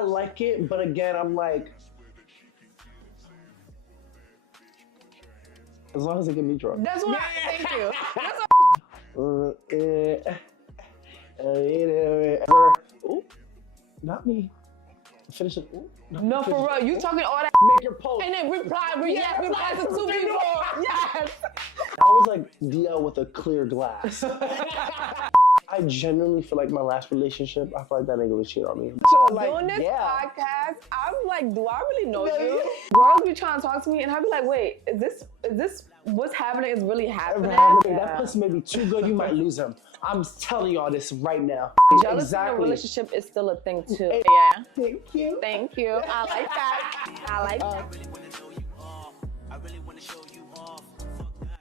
I like it, but again, I'm like, as long as it get me drunk. That's what. Thank you. That's Ooh, not me. Finish it. Ooh, no, for real. You talking all that Make your post. and then reply to two people. Yes. I was like DL with a clear glass. I genuinely feel like my last relationship, I feel like that nigga was cheating on me. So like, Doing this yeah. podcast, I'm like, do I really know No, you? yeah. Girls be trying to talk to me, and I be like, wait, is this what's happening? Is really happening? That pussy may be too good, you might lose him. I'm telling y'all this right now. Jealousy in a relationship is still a thing too. Yeah. Thank you. Thank you. I like that. I like that.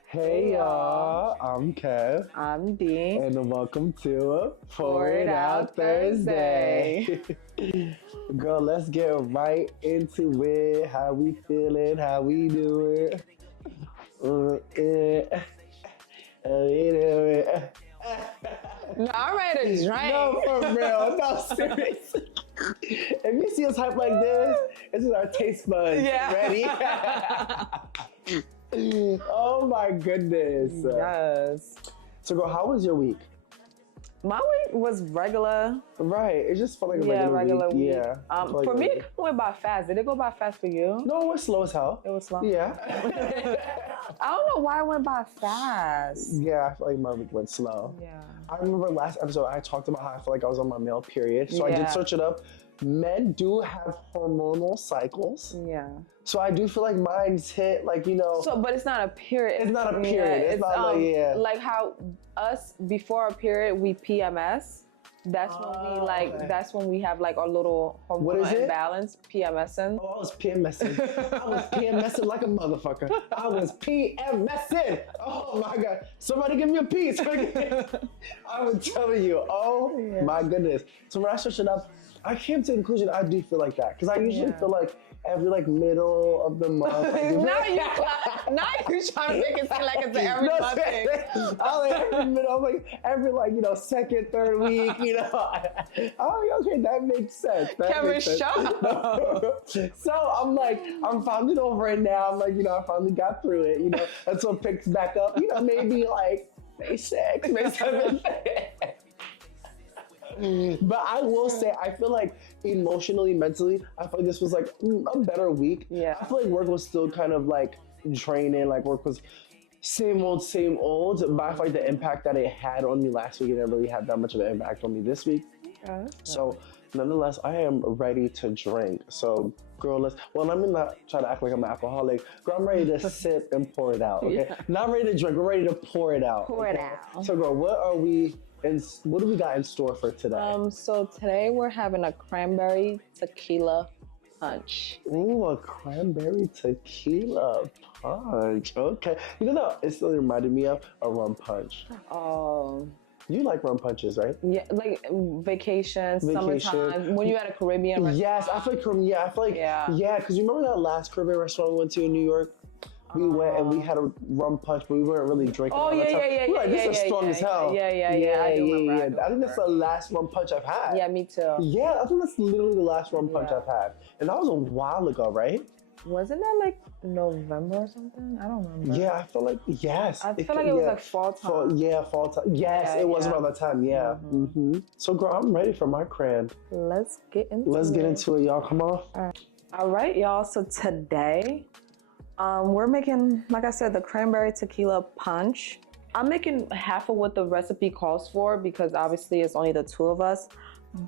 Hey y'all, I'm Kev. I'm D. And welcome to Pour It Out Thursday. Girl, let's get right into it. How we feeling? How we doing? No, I'm ready to drink. No, for real. No, seriously. If you see us hype like this, this is our taste buds. Yeah. Ready? Oh my goodness. Yes. So, girl, how was your week? My week was regular. Right. It just felt like a regular week. Yeah. For me, it went by fast. Did it go by fast for you? No, it was slow as hell. It was slow. Yeah. I don't know why it went by fast. Yeah, I feel like my week went slow. Yeah. I remember last episode I talked about how I felt like I was on my male period. So I did Yeah. search it up. Men do have hormonal cycles. Yeah. So I do feel like mine's hit, like, you know. So, but it's not a period. It's not a period. It's not like, yeah. Like how us before a period we PMS. That's when we like. Okay. That's when we have like our little hormonal is it? imbalance. PMSing. Oh, I was PMSing. I was PMSing like a motherfucker. I was PMSing. Oh my God. Somebody give me a piece. I was telling you. Oh my goodness. So when I searched it up, I came to the conclusion I do feel like that. Because I usually feel like every like middle of the month. now you trying to make it seem like it's every month thing. I'm like every middle, I'm like every like, you know, second, third week, you know. Oh, okay, that makes sense. Kevin, shut up. So I'm like, I'm finally over it now. I'm like, you know, I finally got through it, you know. And so it picks back up, you know, maybe like May 6th, May 7th. But I will say, I feel like emotionally, mentally, I feel like this was like a better week. Yeah. I feel like work was still kind of like draining, like work was same old, but I feel like the impact that it had on me last week, it didn't really have that much of an impact on me this week. Okay. So nonetheless, I am ready to drink. So girl, let me not try to act like I'm an alcoholic. Girl, I'm ready to sip and pour it out, okay? Yeah. Not ready to drink, we're ready to pour it out. Pour it okay? out. So girl, what do we got in store for today? So today we're having a cranberry tequila punch. Ooh, a cranberry tequila punch. Okay. You know, it still reminded me of a rum punch. Oh. You like rum punches, right? Yeah, like vacation, summertime, when you're at a Caribbean restaurant. Yes, I feel like, because you remember that last Caribbean restaurant we went to in New York? We went and we had a rum punch, but we weren't really drinking. Oh, yeah. We were like, this is strong as hell. Yeah. I do remember. I think that's the last rum punch I've had. Yeah, me too. Yeah, I think that's literally the last rum punch I've had. And that was a while ago, right? Wasn't that like November or something? I don't remember. Yeah, I feel like, yes. I feel like it was like fall time. Fall time. Yes, it was around that time, yeah. Mm-hmm. So, girl, I'm ready for my cran. Let's get into it, y'all. Come on. All right, y'all. So today, we're making, like I said, the cranberry tequila punch. I'm making half of what the recipe calls for because obviously it's only the two of us.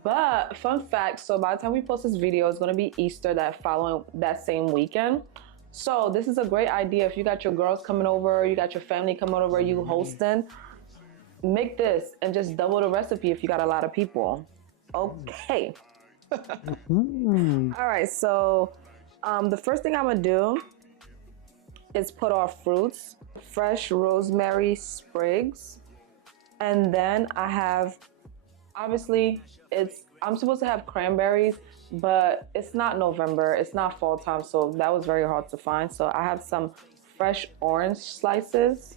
But fun fact, so by the time we post this video, it's gonna be Easter that same weekend. So this is a great idea. If you got your girls coming over, you got your family coming over, you hosting, make this and just double the recipe if you got a lot of people. Okay. All right, so the first thing I'm gonna do is put our fruits, fresh rosemary sprigs, and then I have, obviously, I'm supposed to have cranberries, but it's not November, it's not fall time, so that was very hard to find. So I have some fresh orange slices,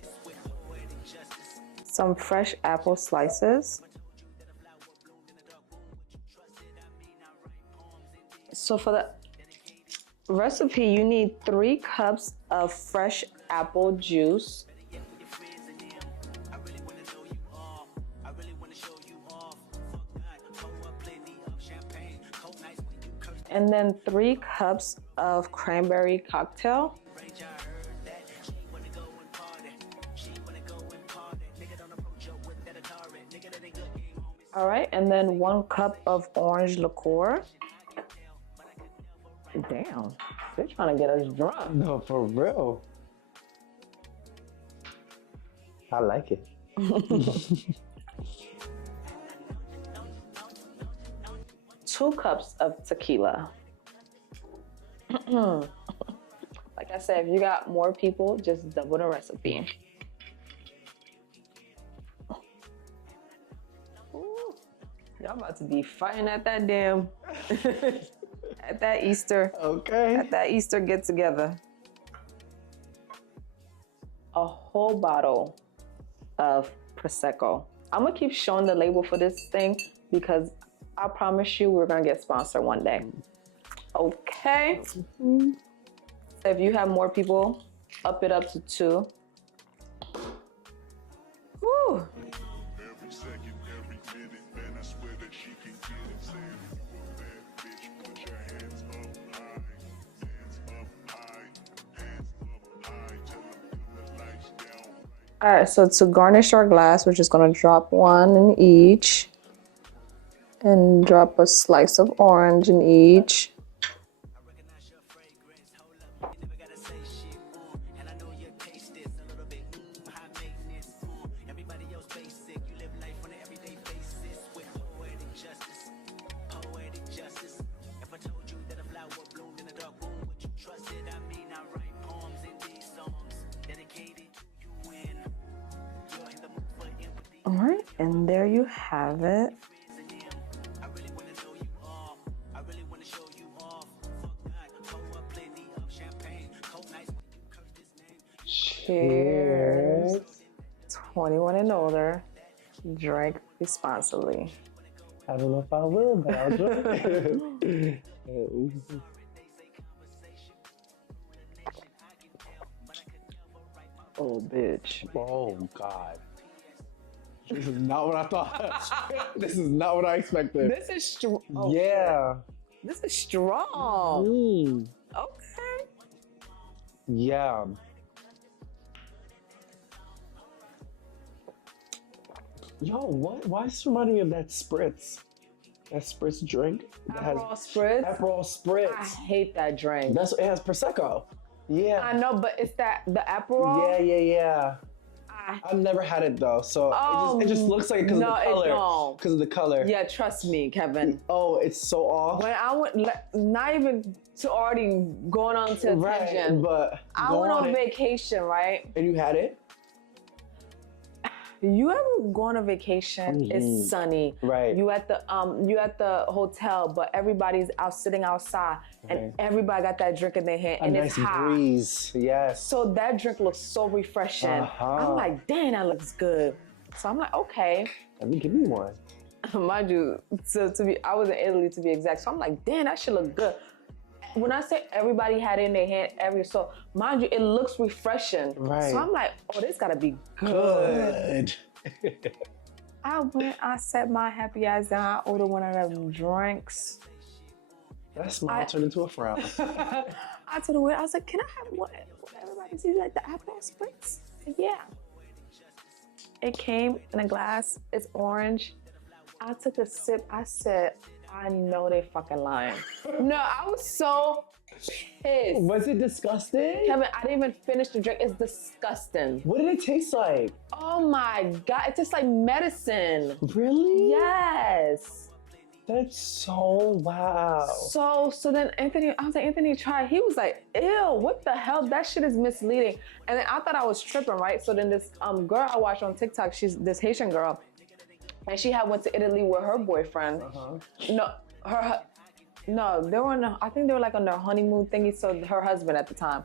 some fresh apple slices, So for the recipe, you need 3 cups of fresh apple juice. And then 3 cups of cranberry cocktail. All right, and then 1 cup of orange liqueur. Damn, they're trying to get us drunk. No, for real. I like it. 2 cups of tequila. Like I said, if you got more people, just double the recipe. Ooh, y'all about to be fighting at that damn at that Easter. Okay. At that Easter get together. A whole bottle of Prosecco. I'm gonna keep showing the label for this thing because I promise you we're gonna get sponsored one day. Okay. So if you have more people, up it up to 2. Woo. Every second, every minute, man, I swear that she can get it. Saying you a bad bitch, put your hands up high, hands up high, hands up high, tell them dim the lights down. All right, so to garnish our glass, we're just gonna drop 1 in each and drop a slice of orange in each. All right, and there you have it. Cheers. 21 and older, drink responsibly. I don't know if I will, but I'll drink. Oh, bitch. Oh, God. This is not what I thought. This is not what I expected. This is strong. Oh, Yeah. this is strong. Mm. Okay. Yeah. Yo, what? Why is this reminding me of that spritz? That spritz drink that has Aperol spritz. Aperol spritz. I hate that drink. That's it has prosecco. Yeah. I know, but it's that the Aperol. Yeah. I've never had it though, so it just looks like it because no, of the it color. don't. Because of the color. Yeah, trust me, Kevin. Oh, it's so off. When I went, not even to already going on to a Right, tangent, but I go went on it. vacation, right? And you had it? You ever go on a vacation? It's sunny. Right. You at the hotel, but everybody's out sitting outside, and everybody got that drink in their hand, A and nice it's hot. breeze. Yes. So that drink looks so refreshing. I'm like, dang, that looks good. So I'm like, okay. Let me give me one. Mind you, I was in Italy to be exact. So I'm like, damn, that should look good. When I say everybody had it in their hand, so mind you, it looks refreshing. Right. So I'm like, oh, this gotta be good. Good. I went, I sat my happy ass down, I ordered one of them drinks. That smile turned into a frown. I told the waiter, I was like, can I have what everybody sees, like the Aperol spritz? Yeah. It came in a glass, it's orange. I took a sip, I said, I know they fucking lying. No, I was so pissed. Was it disgusting? Kevin, I didn't even finish the drink. It's disgusting. What did it taste like? Oh my God, it's just like medicine. Really? Yes. That's so wow. So then Anthony, I was like, Anthony, try. He was like, ew, what the hell? That shit is misleading. And then I thought I was tripping, right? So then this girl I watched on TikTok, she's this Haitian girl, and she had went to Italy with her boyfriend. No, No, they were I think they were like on their honeymoon thingy. So her husband at the time,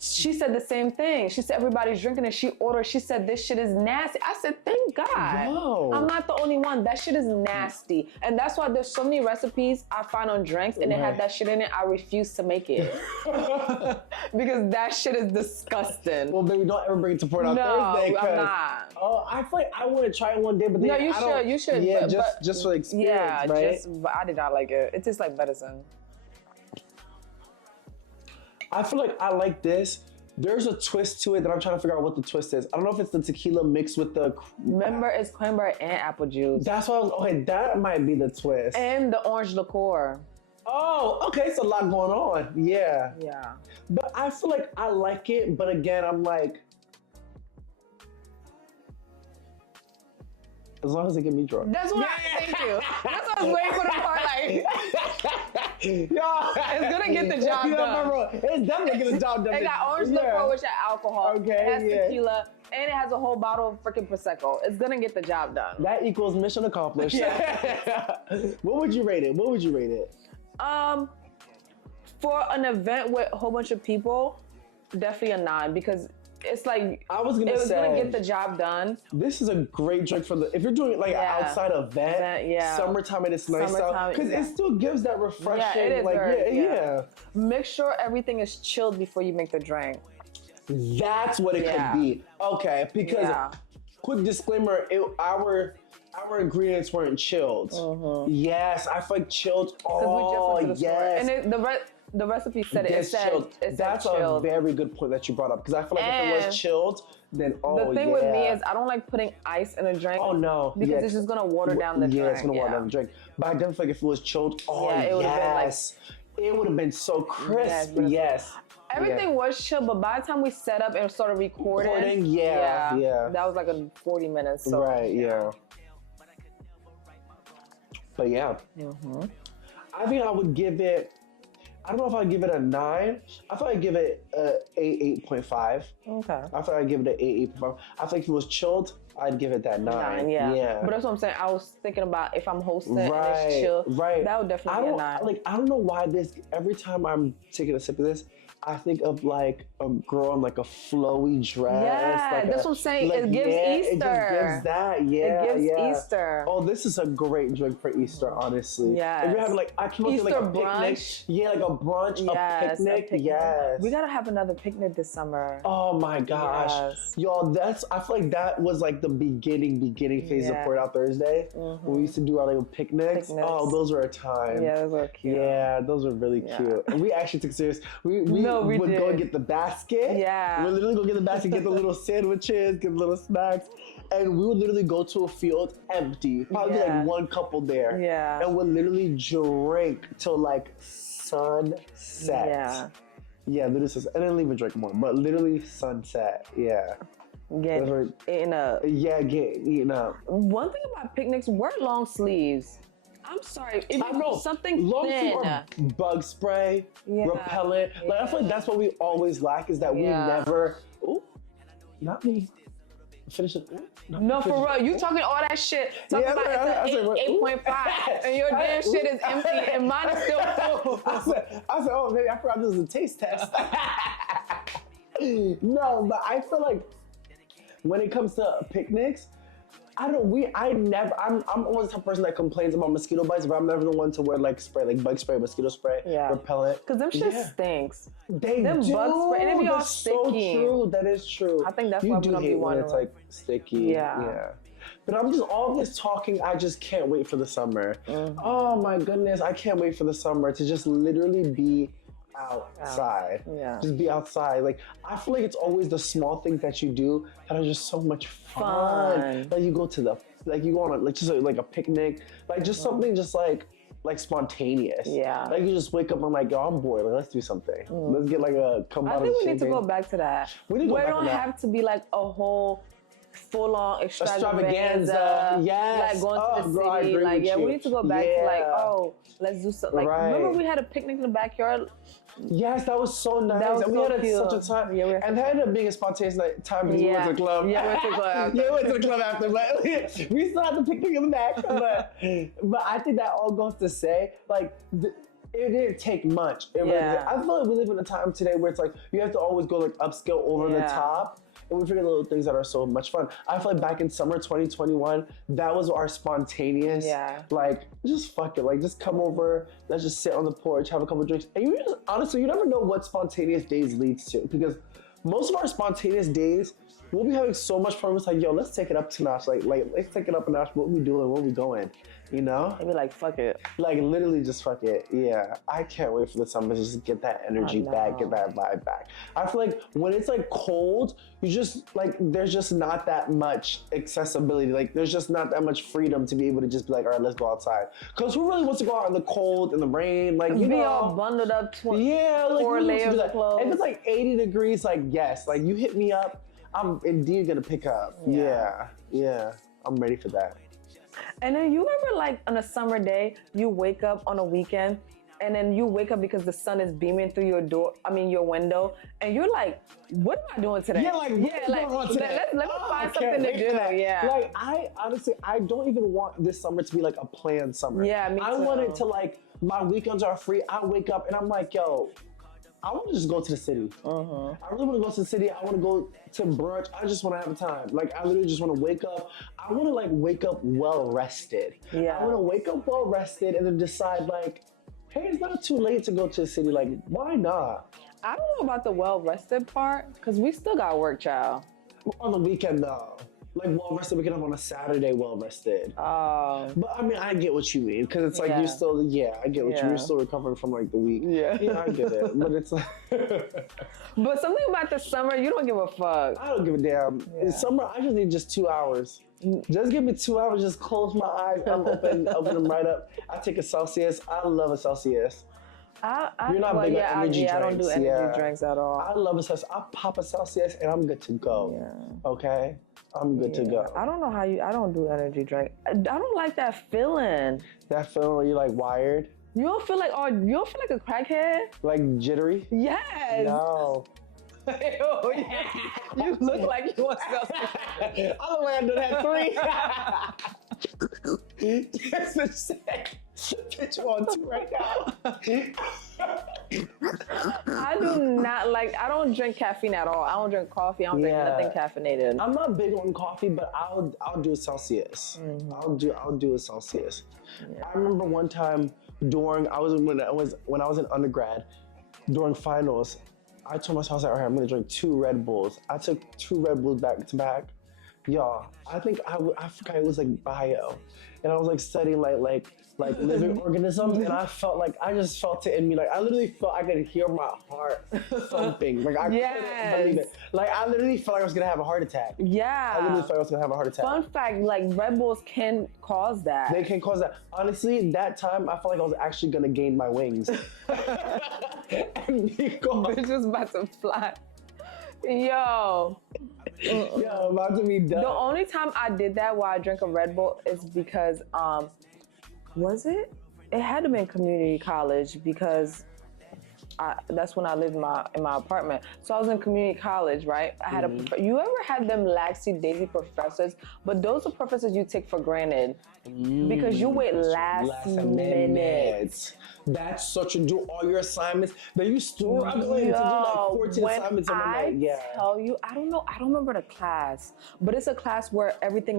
she said the same thing. She said everybody's drinking and she ordered. She said this shit is nasty. I said thank God. Yo. I'm not the only one. That shit is nasty, and that's why there's so many recipes I find on drinks and they have that shit in it. I refuse to make it because that shit is disgusting. Well, baby, don't ever bring it to Port on No, Thursday. I'm not. Oh, I feel like I want to try it one day, but then No, you I don't- should. You should. Yeah, but, just for the experience, yeah, right? but I did not like it. It tastes like medicine. I feel like I like this. There's a twist to it that I'm trying to figure out what the twist is. I don't know if it's the tequila mixed with the. Remember, it's cranberry and apple juice That's why I was okay. That might be the twist. and the orange liqueur. Oh, okay, it's a lot going on. Yeah, Yeah. but I feel like I like it. But again, I'm like, as long as it get me drunk. That's what I thank you. That's what I was waiting for the part. Like, It's gonna get the job done. It's definitely get the job done. it got orange Yeah. liqueur, which has alcohol. Okay, It has yeah. tequila, and it has a whole bottle of freaking prosecco. It's gonna get the job done. That equals mission accomplished. Yeah. What would you rate it? What would you rate it? For an event with a whole bunch of people, definitely a 9 because it's like I was gonna it was say gonna get the job done. this is a great drink for the if you're doing like Yeah. an outside event, Yeah. summertime and it's nice out Summertime, because yeah. it still gives that refreshing. it is like very- yeah. Make sure everything is chilled before you make the drink. That's what it Yeah. could be. Okay, because Yeah. quick disclaimer, our ingredients weren't chilled. Yes, I feel like chilled. Because Oh, we just went to the store. yes. And the recipe said it. It Yes, said, chilled. it said That's chilled. a very good point that you brought up because I feel like if it was And chilled, then The thing with me is I don't like putting ice in a drink. oh no, Because yeah. it's just gonna water down the drink. Yeah, it's gonna water down the drink. But I definitely feel like if it was chilled, oh Yeah, it would've been like- yes, it would have been so crisp. but it's- Yes, Everything was chill, but by the time we set up and started recording, yeah. that was like a 40 minutes. So, right, yeah. But yeah, I think I would give it. I don't know if I'd give it a 9. I thought I'd give it a 8.5. Okay. I thought I'd give it an 8.5. I think if it was chilled, I'd give it that 9. 9, yeah. Yeah. But that's what I'm saying. I was thinking about if I'm hosting and Right, it's chill, right. that would definitely be a 9. I don't know why this. Every time I'm taking a sip of this, I think of like a girl in like a flowy dress. Yeah, like that's a- what I'm saying. like, It gives It just Easter. gives that. Yeah, It gives yeah. Easter. Oh, this is a great drink for Easter, honestly. Yes. If you're having like, I came up with like a Easter picnic. brunch. Yeah, like a brunch, Yes, a picnic. Yes. We gotta have another picnic this summer. Oh my gosh. Yes. Y'all, I feel like that was like the beginning phase of Yeah. Pour It Out Thursday. When we used to do our little picnics. Picnics. Oh, those were a time. Yeah, those are cute. Yeah, those were really Yeah. cute. And we actually took it serious. We No, we would go did. get the basket. Yeah. We'd literally go get the basket, get the little sandwiches, get the little snacks. And we would literally go to a field empty. Probably Yeah. like one couple there. Yeah. And we'd literally drink till like sunset. Yeah. Yeah, literally sunset. And then leave and drink more. But literally sunset. Yeah. Get Those were- eaten up. Yeah, get eaten up. One thing about picnics, wear long sleeves. I'm sorry. If I know. something Long thin. sleeve or bug spray, Yeah. repellent. Like I feel like that's what we always lack is that we Yeah. never. Ooh, not me. Finish it. Ooh, not No, me. for Finish it. real. You talking all that shit. Talking Yeah, about I it's said, an what? 8.5 and your damn shit is empty and mine is still full. I said, oh, maybe I forgot this was a taste test. No, but I feel like when it comes to picnics, I'm always the type of person that complains about mosquito bites, but I'm never the one to wear like spray, like bug spray, mosquito spray, Yeah. repellent. Cause them shit Yeah. stinks. They Them do. bug spray, and it be all That's so sticky. true. That is true. I think that's you why we do don't be hate when wanting it's to- like sticky. Yeah. But I'm just all this talking. I just can't wait for the summer. Mm-hmm. Oh my goodness, I can't wait for the summer to just literally be outside. Yeah. Just be outside. Like I feel like it's always the small things that you do that are just so much fun. Fun. Like you go to you go on a picnic, like just something just like spontaneous. Yeah. Like you just wake up and like, yo, I'm bored. Like, let's do something. Let's get like a come I out think of we need to shaving. go back to that. We need to go Where it back to don't that. have to be like a whole full-on Extravaganza. Yes. Like going Oh, to the girl, I city. agree Like, with yeah, we you. need to go back to like, Yeah. oh, let's do something. Like, Right. remember we had a picnic in the backyard? Yes, that was so nice. That was and so we had cute. such a time. Yeah, we had and that ended up being a spontaneous time because we went to the club. Yeah, we went to the club after. Yeah, we went to the club after. But we still had the picnic in the back. But I think that all goes to say, like, it didn't take much. It really Yeah. didn't. I feel like we live in a time today where it's like you have to always go like upskill over the Yeah. top. And we forget little things that are so much fun. I feel like back in summer 2021, that was our spontaneous, Yeah. like, just fuck it. Like, just come over, let's just sit on the porch, have a couple drinks. And you just, honestly, you never know what spontaneous days leads to. Because most of our spontaneous days, we'll be having so much fun. It's like, yo, let's take it up to notch. Like, let's take it up a notch. What we doing? Where we going? You know? I'd be like, fuck it. Like, literally just fuck it. Yeah. I can't wait for the summer to just get that energy back, get that vibe back. I feel like when it's like cold, you just, like, there's just not that much accessibility. Like, there's just not that much freedom to be able to just be like, all right, let's go outside. Because who really wants to go out in the cold, in the rain? Like, you Be know. all bundled up, Yeah, like, four who wants to do layers that? of clothes. If it's like 80 degrees, like, yes. Like, you hit me up, I'm indeed gonna pick up. Yeah. I'm ready for that. And then you remember, like, on a summer day, you wake up on a weekend, and then you wake up because the sun is beaming through your window, and you're like, what am I doing today? Yeah, like, what's going on today? Let me Oh, I find can't something to wait do. for that. Yeah. Like, I honestly, I don't even want this summer to be like a planned summer. Yeah, me I too. want it to, like, my weekends are free. I wake up and I'm like, yo, I want to just go to the city. I really want to go to the city. I want to go to brunch. I just want to have a time. Like, I literally just want to wake up. I want to, like, wake up well rested. Yeah. I want to wake up well rested and then decide, like, hey, it's not too late to go to the city. Like, why not? I don't know about the well-rested part, because we still got work, child. On the weekend, though. Like, well rested, waking up on a Saturday well rested. But I mean, I get what you mean, because it's like Yeah. you're still, I get what you mean. Yeah. You're still recovering from like the week. Yeah. I get it. But it's like, But something about the summer, you don't give a fuck. I don't give a damn. Yeah. In summer, I just need just 2 hours. Just give me 2 hours, just close my eyes, I'm open them right up. I take a Celsius. I love a Celsius. You're not big on energy I don't do drinks, energy yeah. drinks at all. I love a Celsius. I pop a Celsius and I'm good to go. Yeah. Okay? I'm good to go. I don't know how I don't do energy drink. I don't like that feeling. That feeling where you're like wired, You don't feel like a crackhead? like jittery. Yes. No. Oh, yeah. You look like you want to Other man had 3. Just a sec. Bitch, you on 2 right now. I do not like. I don't drink caffeine at all. I don't drink coffee. I don't drink Yeah. nothing caffeinated. I'm not big on coffee, but I'll do a Celsius. I'll do a Celsius. I remember one time when I was in undergrad, during finals, I told myself, I was like, all right, I'm gonna drink 2 Red Bulls. I took 2 Red Bulls back to back. Y'all, I think I forgot it was like bio, and I was like studying like living organisms, and I just felt it in me. Like I literally felt I could hear my heart thumping. Like I couldn't believe it. Like I literally felt like I was gonna have a heart attack. Yeah. I literally thought I was gonna have a heart attack. Fun fact: like Red Bulls can cause that. They can cause that. Honestly, that time I felt like I was actually gonna gain my wings. And be gone. Bitch was about to fly. Yo. Yo, I'm about to be done. The only time I did that while I drank a Red Bull is because, was it? It had to be in community college because that's when I lived in my apartment. So I was in community college, right? I had you ever had them laxy daisy professors? But those are professors you take for granted because you wait last minute. That's such a do all your assignments. Then you struggling to do like 14 assignments in a night. Yeah. Tell you, I don't remember the class, but it's a class where everything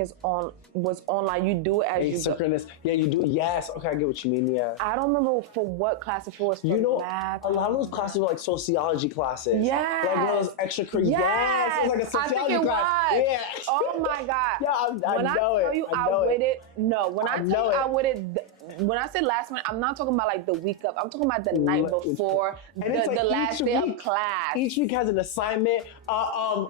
was online. You do it as you go. Asynchronous. Yeah, you do. Yes. Okay, I get what you mean. Yeah. I don't remember for what class, if it was for You know, math. a lot of those classes were like sociology classes. Yes. Like one of those extracurriculars. Yes. It was like a sociology I think it class. was. Yeah. Oh my God. Yeah, I when I know it. tell you I I know it. waited, no. When I I tell know you it. I waited, when I say last minute, I'm not talking about like the week of. I'm talking about the night before And it's like the last each day week- of class. Each week has an assignment. A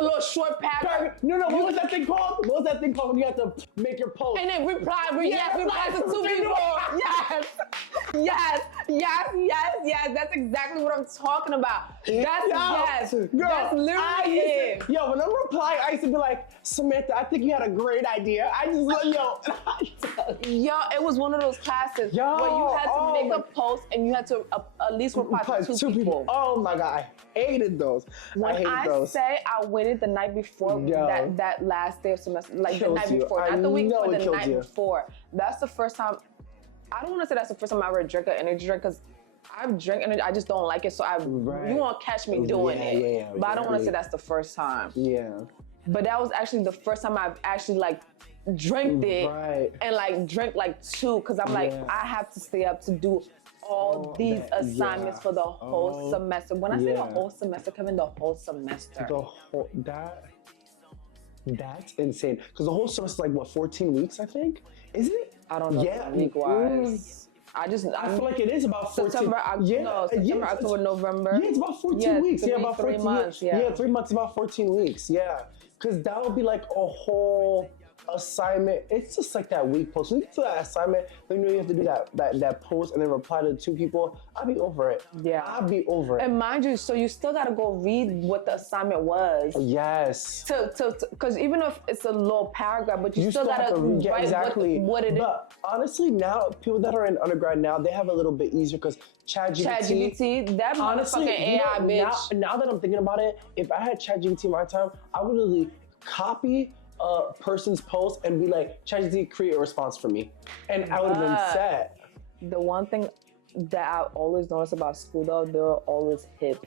little short paragraph. No, what was that thing called? What was that thing called when you had to make your post? And then reply to two people. Yes. That's exactly what I'm talking about. That's Girl, That's literally it. Yo, when I'm replying, I used to be like, Samantha, I think you had a great idea. I just let Yo, it was one of those classes Yo, where you had to oh make my- a post and you had to at least reply to two people. Oh my God, I hated those. When hated I those. say I waited the night before Yo. that last day of semester, like the Kills night you. before, I not the week know before, it the kills night you. before. That's the first time I don't want to say that's the first time I ever drank an energy drink because I've drank energy, I just don't like it. So Right. you won't catch me doing it. Yeah, but I don't want to right. say that's the first time. Yeah. But that was actually the first time I've actually like drank it Right. and like drank like two because I'm like, Yeah. I have to stay up to do all these that- assignments yeah. for the whole Oh, semester. When I say the yeah. whole semester, Kevin, the whole semester. The whole that's insane. Because the whole semester is like what, 14 weeks, I think? Is it? I don't know Yeah. week wise. I I feel like it is about 14. September, September, October, November. Yeah, it's about 14 Yeah, weeks. Yeah, three- about 3 14 months, Yeah, yeah. 3 months, about 14 weeks. Yeah. Because that would be like a whole assignment. It's just like that week post. When you get to that assignment, then you have to do that post and then reply to 2 people. I'll be over it. Yeah. I'll be over it. And mind you, so you still gotta go read what the assignment was. Yes. Because even if it's a little paragraph, but you still have gotta to read- yeah, write exactly. what it is. But honestly, now people that are in undergrad now, they have a little bit easier because ChatGPT. ChatGPT, that Honestly, motherfucking you AI know, bitch. now that I'm thinking about it, if I had ChatGPT my time, I would literally copy a person's post and be like, ChatGPT, create a response for me, and I would have been But- set. The one thing that I always notice about school though, they're always hip.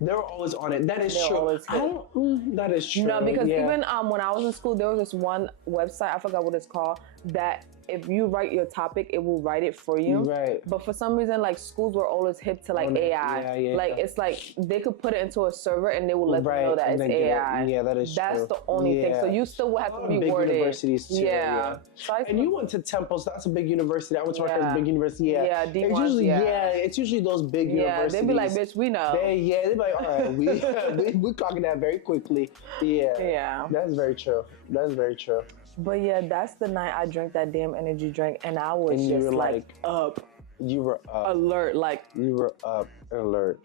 They're always on it. That is They're true. always I don't, that is true. No, because yeah. even when I was in school, there was this one website, I forgot what it's called, that if you write your topic, it will write it for you. Right. But for some reason, like schools were always hip to like On it. AI. Yeah, like yeah. it's like they could put it into a server and they will let them know that and it's then get it. AI. Yeah, that is That's true. the only thing. So Yeah. you still will have A to lot of big reword it. universities too, yeah. So I And you went to Temple, so that's a big university. I went to Rutgers, Yeah. big university. Yeah, Yeah, It's D1s, usually yeah. it's usually those big yeah, universities. they'd be like, bitch, we know. They'd be like, all right, we clocking that very quickly. Yeah, Yeah. that's very true. That's very true. But yeah, that's the night I drank that damn energy drink and I was And you just were like up, You were up. alert. Like, You were up and alert.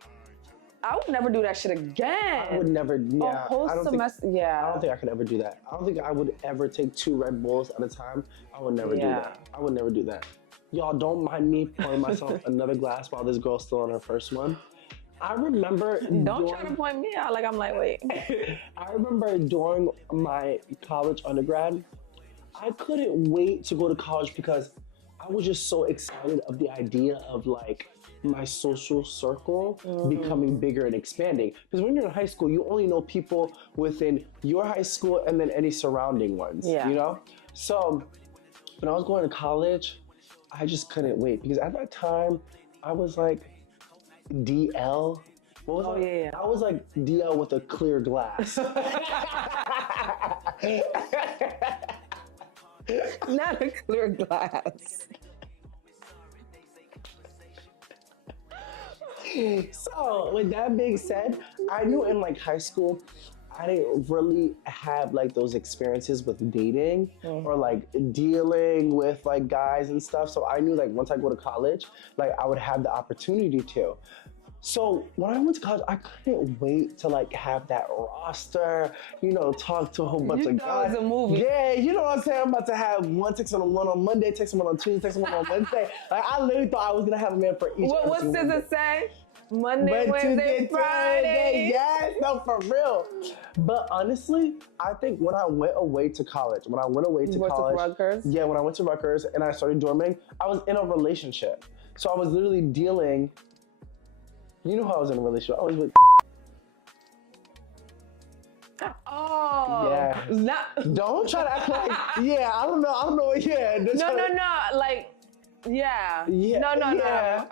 I would never do that shit again. I would never. A Yeah, whole I don't think. semester. Yeah. I don't think I could ever do that. I don't think I would ever take 2 Red Bulls at a time. I would never do Yeah. that. I would never do that. Y'all don't mind me pouring myself another glass while this girl's still on her first one. I remember. Don't try to point me out like I'm like, wait. I remember during my college undergrad, I couldn't wait to go to college because I was just so excited of the idea of like my social circle becoming bigger and expanding. Because when you're in high school, you only know people within your high school and then any surrounding ones, Yeah. you know? So when I was going to college, I just couldn't wait because at that time, I was like DL. What was Oh, I? yeah. I was like DL with a clear glass. Not a clear glass. So with that being said, I knew in like high school, I didn't really have like those experiences with dating or like dealing with like guys and stuff. So I knew like once I go to college, like I would have the opportunity to. So when I went to college, I couldn't wait to like have that roster, you know, talk to a whole bunch You of thought it guys. was a movie. Yeah, you know what I'm saying? I'm about to have one text on Monday, text on Tuesday, text on Wednesday. Like I literally thought I was gonna have a man for each. What every single does day. it say? Monday, Wednesday, Friday. Yes, no, for real. But honestly, I think when I went away to college, You went to Rutgers? yeah, when I went to Rutgers and I started dorming, I was in a relationship. So I was literally dealing. You know how I was in a relationship. I was with. Oh. Yeah. Not, Don't try to act like. Yeah, I don't know. Yeah. no. Like, yeah. Yeah, No. yeah.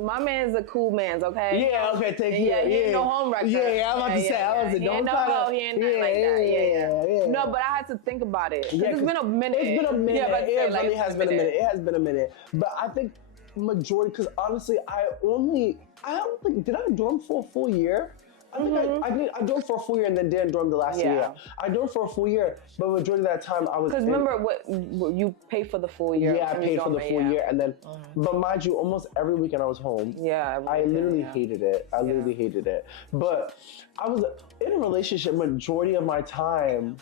My man's a cool man's, okay? Yeah, okay, take Yeah, it. he ain't no home wrecker. Yeah, I'm about to say, I was He don't ain't no try to. hoe, he ain't nothing like that. Yeah. yeah. No, but I had to think about it. 'Cause Yeah, it's been a minute. It's been a minute. Yeah, but It really has been a minute. It has been a minute. But I think majority, because honestly, I don't think, did I dorm for a full year? I think I dormed for a full year and then didn't dorm the last Yeah. year. I dormed for a full year, but majority of that time I was. Because remember, what you paid for the full year. Yeah, I when you paid for the dorm, full yeah. year, and then, but mind you, almost every weekend I was home. Yeah. I literally hated it. I literally hated it. But I was in a relationship majority of my time.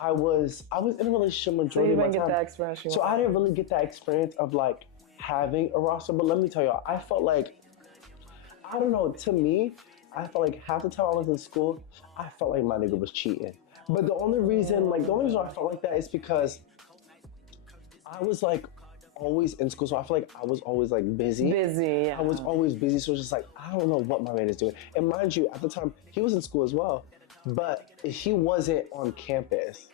I was in a relationship So majority you of my didn't get time. that experience you So I wanted. didn't really get that experience of like having a roster. But let me tell y'all, I felt like, I don't know, to me, I felt like half the time I was in school, I felt like my nigga was cheating. But the only reason I felt like that is because I was like always in school, so I feel like I was always like busy. Busy. I was always busy, so it's just like, I don't know what my man is doing. And mind you, at the time, he was in school as well, but he wasn't on campus.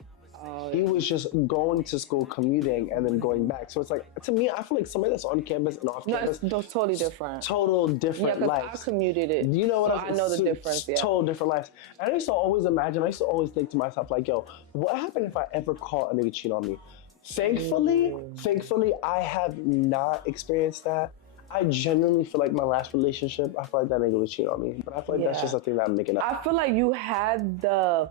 He was just going to school, commuting, and then going back. So it's like, to me, I feel like somebody that's on campus and off No, campus, it's totally different. total Yeah, different because lives. I commuted it. You know what so I know the difference. Yeah. Total different lives. And I used to always imagine, I used to always think to myself, like, yo, what happened if I ever caught a nigga cheat on me? Thankfully, I have not experienced that. I genuinely feel like my last relationship, I feel like that nigga was cheating on me. But I feel like that's Yeah. just a thing that I'm making up. I feel like you had the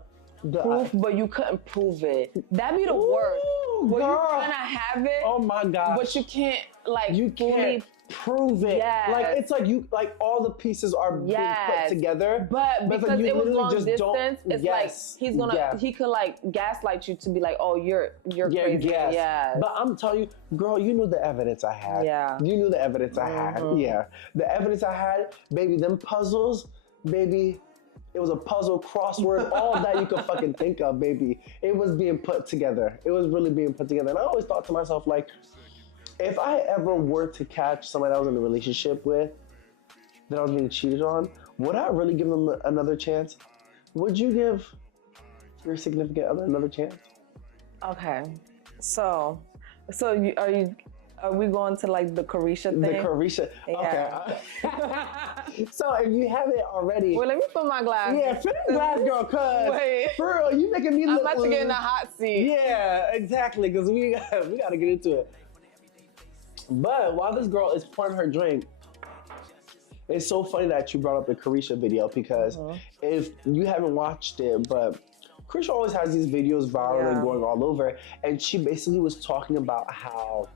proof, but you couldn't prove it. That'd be the worst. Where you girl. kind of have it, Oh my God. but you can't like You fully can't prove it. Yes. Like, it's like you, like all the pieces are being put Yes. together. But it's like because you it was literally long just don't- distance, it's Yes. like he's gonna Yeah. he could like gaslight you to be like, oh, you're Yeah, crazy. yes. Yeah. But I'm telling you, girl, you knew the evidence I had. Yeah. You knew the evidence I had. Yeah. The evidence I had, baby, them puzzles, baby, it was a puzzle, crossword, all that you could fucking think of, baby. It was being put together. It was really being put together. And I always thought to myself, like, if I ever were to catch somebody I was in a relationship with, that I was being cheated on, would I really give them another chance? Would you give your significant other another chance? Okay. So are we going to like the Carisha thing? The Carisha. Yeah. Okay. So if you haven't already, Wait, let me fill my glass. yeah, fill the glass, girl, cause Wait. for real, you making me I'm look. about to get in the hot seat. Yeah, exactly, because we got to get into it. But while this girl is pouring her drink, it's so funny that you brought up the Carisha video because if you haven't watched it, but Carisha always has these videos viral and Yeah. going all over, and she basically was talking about how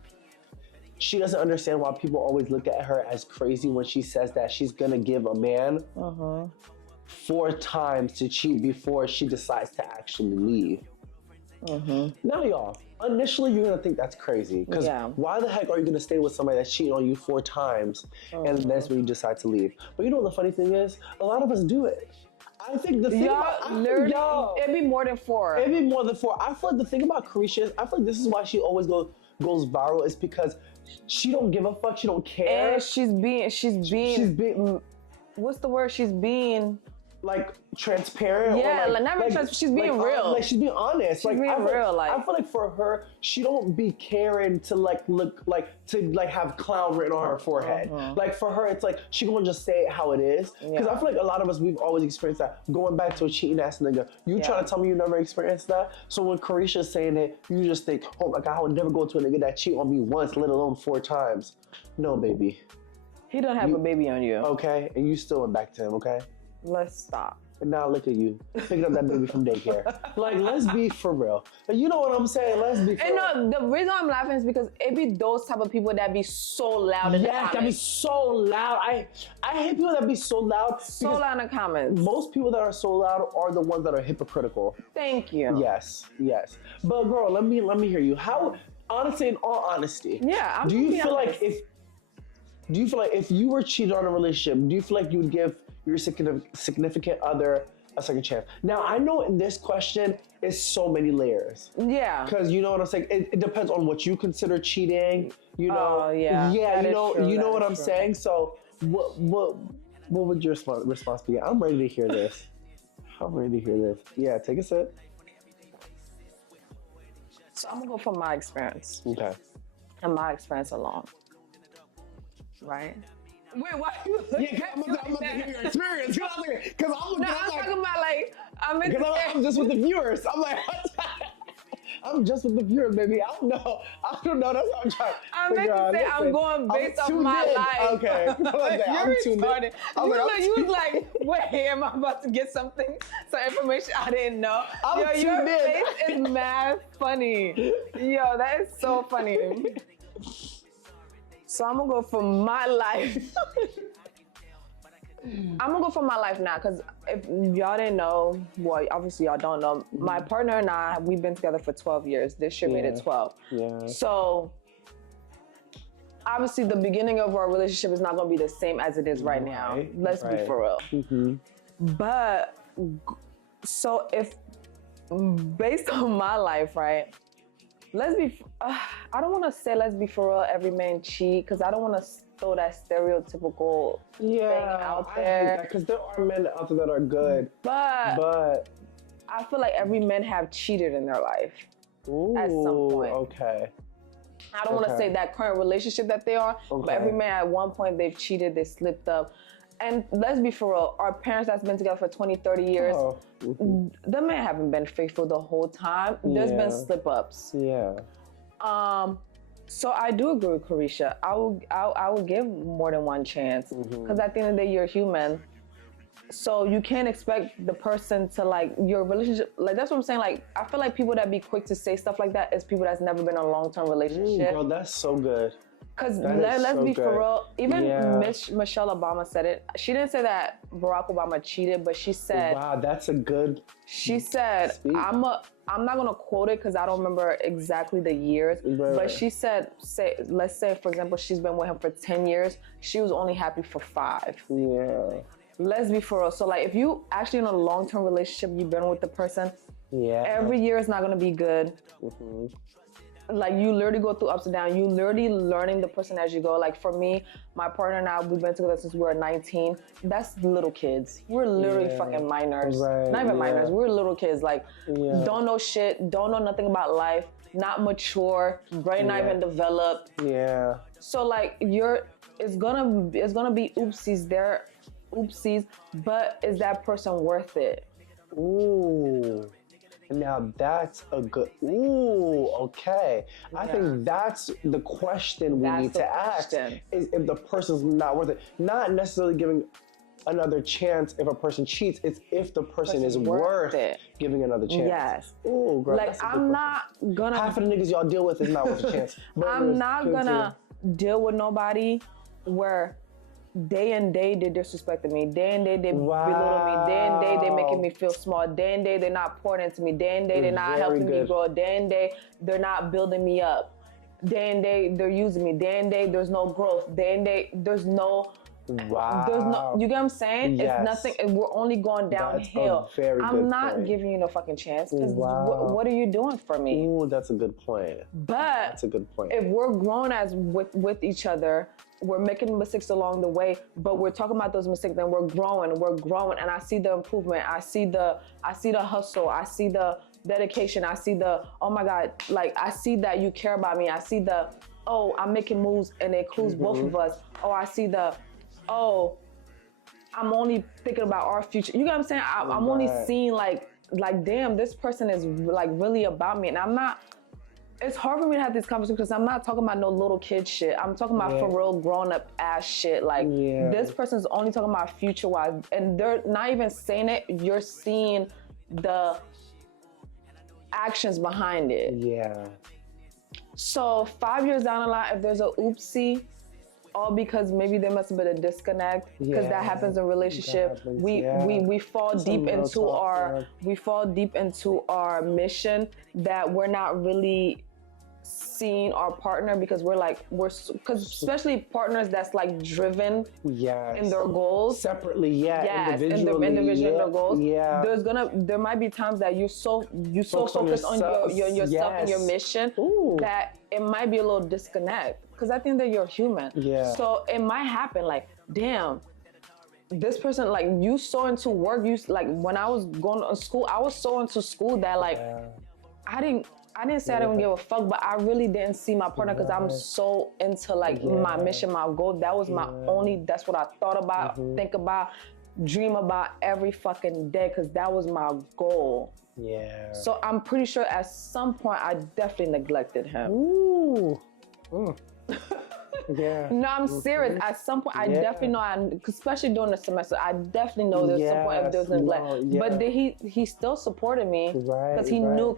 she doesn't understand why people always look at her as crazy when she says that she's gonna give a man 4 times to cheat before she decides to actually leave. Now, y'all, initially you're gonna think that's crazy because Yeah. why the heck are you gonna stay with somebody that's cheating on you 4 times and that's when you decide to leave? But you know what the funny thing is? A lot of us do it. I think the thing about Y'all, literally, y'all, it'd be more than 4. it'd be more than 4. I feel like the thing about Carisha is I feel like this is why she always goes viral is because she don't give a fuck. She don't care. And she's being, what's the word? She's being, like transparent. Yeah, or like, not really she's being real. Like she's being honest. Like being I feel real, like- I feel like for her, she don't be caring to like look like to like have clown written on her forehead. Like for her, it's like she gonna just say it how it is. Because I Yeah. feel like a lot of us we've always experienced that. Going back to a cheating ass nigga, you Yeah. trying to tell me you never experienced that? So when Carisha's saying it, you just think, oh my god, I would never go to a nigga that cheat on me once, let alone 4 times. No, baby. he don't have a baby on you. Okay, and you still went back to him. Okay. Let's stop. And now look at you, picking up that baby from daycare. Like, let's be for real. You know what I'm saying? Let's be for And real. no, the reason I'm laughing is because it be those type of people that be so loud in the Yes, that be comments. so loud. I hate people that be so loud. So because loud in the comments. most people that are so loud are the ones that are hypocritical. Thank you. Yes. But girl, let me hear you. How, honestly, in all honesty, Yeah, I'm do gonna you be feel honest. like if you were cheated on in a relationship, do you feel like you would give your significant other a second chance? Now, I know in this question is so many layers. Yeah. Because you know what I'm saying? It depends on what you consider cheating. You know? Oh, yeah. Yeah, That is true, you know that what is I'm true. saying? So what would your response be? I'm ready to hear this. I'm ready to hear this. Yeah, take a sip. So I'm gonna go from my experience Okay. and my experience alone. Right? Wait, why you looking at me like that? your experience. Because I'm No, I'm talking about like I'm in I'm just with the viewers. I'm like, I'm just with the viewers, baby. I don't know. That's what I'm trying. I meant to say I'm going based off my life. Okay. I'm You're tuned in. retarded. You was like, wait, am I about to get some information I didn't know? I'm Yo, tuned your in. face is mad funny. Yo, that is so funny. So I'm gonna go for my life. I'm gonna go for my life now, because if y'all didn't know, well, obviously y'all don't know, my partner and I, we've been together for 12 years. This year made it 12. Yeah. So obviously the beginning of our relationship is not gonna be the same as it is right now. Right, Let's be right. for real. Mm-hmm. But so if based on my life, right? let's be. I don't want to say let's be for real. Every man cheat, because I don't want to throw that stereotypical thing out there. Because there are men out there that are good, But I feel like every man have cheated in their life at some point. Okay. I don't want to say that current relationship that they are, but Okay. every man at one point they've cheated, they slipped up. And let's be for real, our parents that's been together for 20, 30 years, the men haven't been faithful the whole time. There's been slip ups. Yeah. So I do agree with Carisha. I will give more than one chance, because at the end of the day, you're human. So you can't expect the person to like your relationship. Like that's what I'm saying. Like I feel like people that be quick to say stuff like that is people that's never been in a long-term relationship. Girl, that's so good. Because That is let's so be good. for real. Even Yeah. Michelle Obama said it. She didn't say that Barack Obama cheated, but she said Wow, that's a good. she said Speak. I'm not gonna quote it because I don't remember exactly the years. Right. But she said, let's say for example, she's been with him for 10 years. She was only happy for 5. Yeah. Let's be for real. So like if you actually in a long-term relationship, you've been with the person, Yeah. every year is not gonna be good. Like you literally go through ups and downs. You literally learning the person as you go. Like for me, my partner and I, we've been together since we were 19. That's little kids. We're literally fucking minors. Right, Not even yeah. minors. We're little kids. Like Yeah. don't know shit. Don't know nothing about life. Not mature. Brain not even developed. Yeah. So like it's gonna be oopsies there, oopsies. But is that person worth it? Ooh. Now that's a good. Ooh, okay. I think that's the question we That's need the to ask: question. is if the person's not worth it. Not necessarily giving another chance if a person cheats. It's if the person is worth it. giving another chance. Yes. Ooh, girl, Like that's a good I'm question. not gonna. Half of the niggas y'all deal with is not worth a chance. But I'm not good gonna deal with nobody where day and day they disrespecting me. Day and day they belittle me. Day and day they making me feel small. Day and day they're not pouring into me. Day and day they're not Very helping me good. grow. Day and day they're not building me up. Day and day they're using me. Day and day there's no growth. Day and day there's no. Wow. There's no, you get what I'm saying? Yes. It's nothing. We're only going downhill. That's a very I'm good not point. giving you no fucking chance. Because Wow. what are you doing for me? Ooh, that's a good point. But That's a good point. if we're grown as with each other, we're making mistakes along the way, but we're talking about those mistakes and we're growing, and I see the improvement. I see the hustle. I see the dedication. I see the, oh my God, like I see that you care about me. I see the, oh, I'm making moves and it includes both of us. Oh, I see the, oh, I'm only thinking about our future. You know what I'm saying? I'm only Right. seeing like, damn, this person is like really about me. And I'm not, it's hard for me to have this conversation because I'm not talking about no little kid shit. I'm talking about for real grown up ass shit. Like this person's only talking about future wise and they're not even saying it. You're seeing the actions behind it. Yeah. So 5 years down the line, if there's a oopsie, all because maybe there must have been a disconnect because that happens in relationship. happens, We fall Some deep real into talk, our we fall deep into our mission that we're not really seeing our partner because because especially partners that's like driven Yes. in their goals. Separately, yeah. Yes, Individually, individually in their goals. Yeah. There might be times that you're so Focus on focused on yourself. yourself and your Yes. mission Ooh. that it might be a little disconnect. Because I think that you're human. Yeah. So it might happen like, damn, this person like you so into work. You like when I was going to school, I was so into school that like I didn't say I didn't give a fuck, but I really didn't see my partner because I'm so into like my mission, my goal. That was my only, that's what I thought about, think about, dream about every fucking day because that was my goal. Yeah. So I'm pretty sure at some point I definitely neglected him. Ooh. Yeah. No, I'm serious. At some point, I definitely know, especially during the semester, I definitely know there's some point if there's neglect. But then he still supported me because he knew,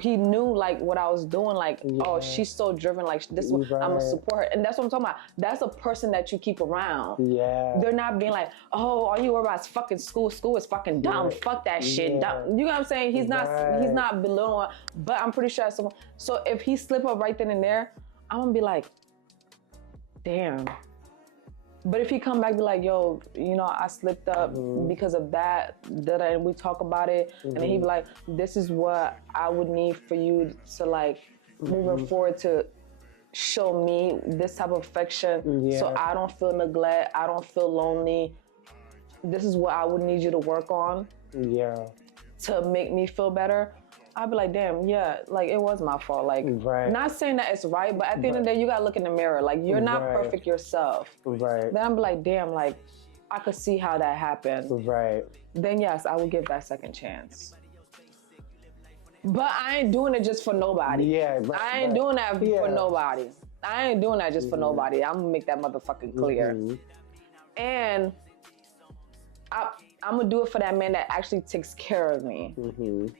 he knew like what I was doing. Like, oh, she's so driven. Like this, I'm gonna support her, and that's what I'm talking about. That's a person that you keep around. Yeah. They're not being like, oh, all you worry about is fucking school. School is fucking dumb. Fuck that shit. Dumb. You know what I'm saying? He's not belittling. But I'm pretty sure someone. So if he slip up right then and there, I'm gonna be like, damn, But if he come back, be like, yo, you know, I slipped up because of that, and we talk about it, and then he be like, this is what I would need for you to like moving forward to show me this type of affection, so I don't feel neglect, I don't feel lonely. This is what I would need you to work on to make me feel better. I'd be like, damn, yeah, like it was my fault. Like, not saying that it's right, but at the end of the day, you gotta look in the mirror. Like, you're not perfect yourself. Then I'm like, damn, like, I could see how that happened. Then yes, I will give that second chance. But I ain't doing it just for nobody. I ain't doing that for nobody. I ain't doing that just for nobody. I'm gonna make that motherfucking clear. And I'm gonna do it for that man that actually takes care of me.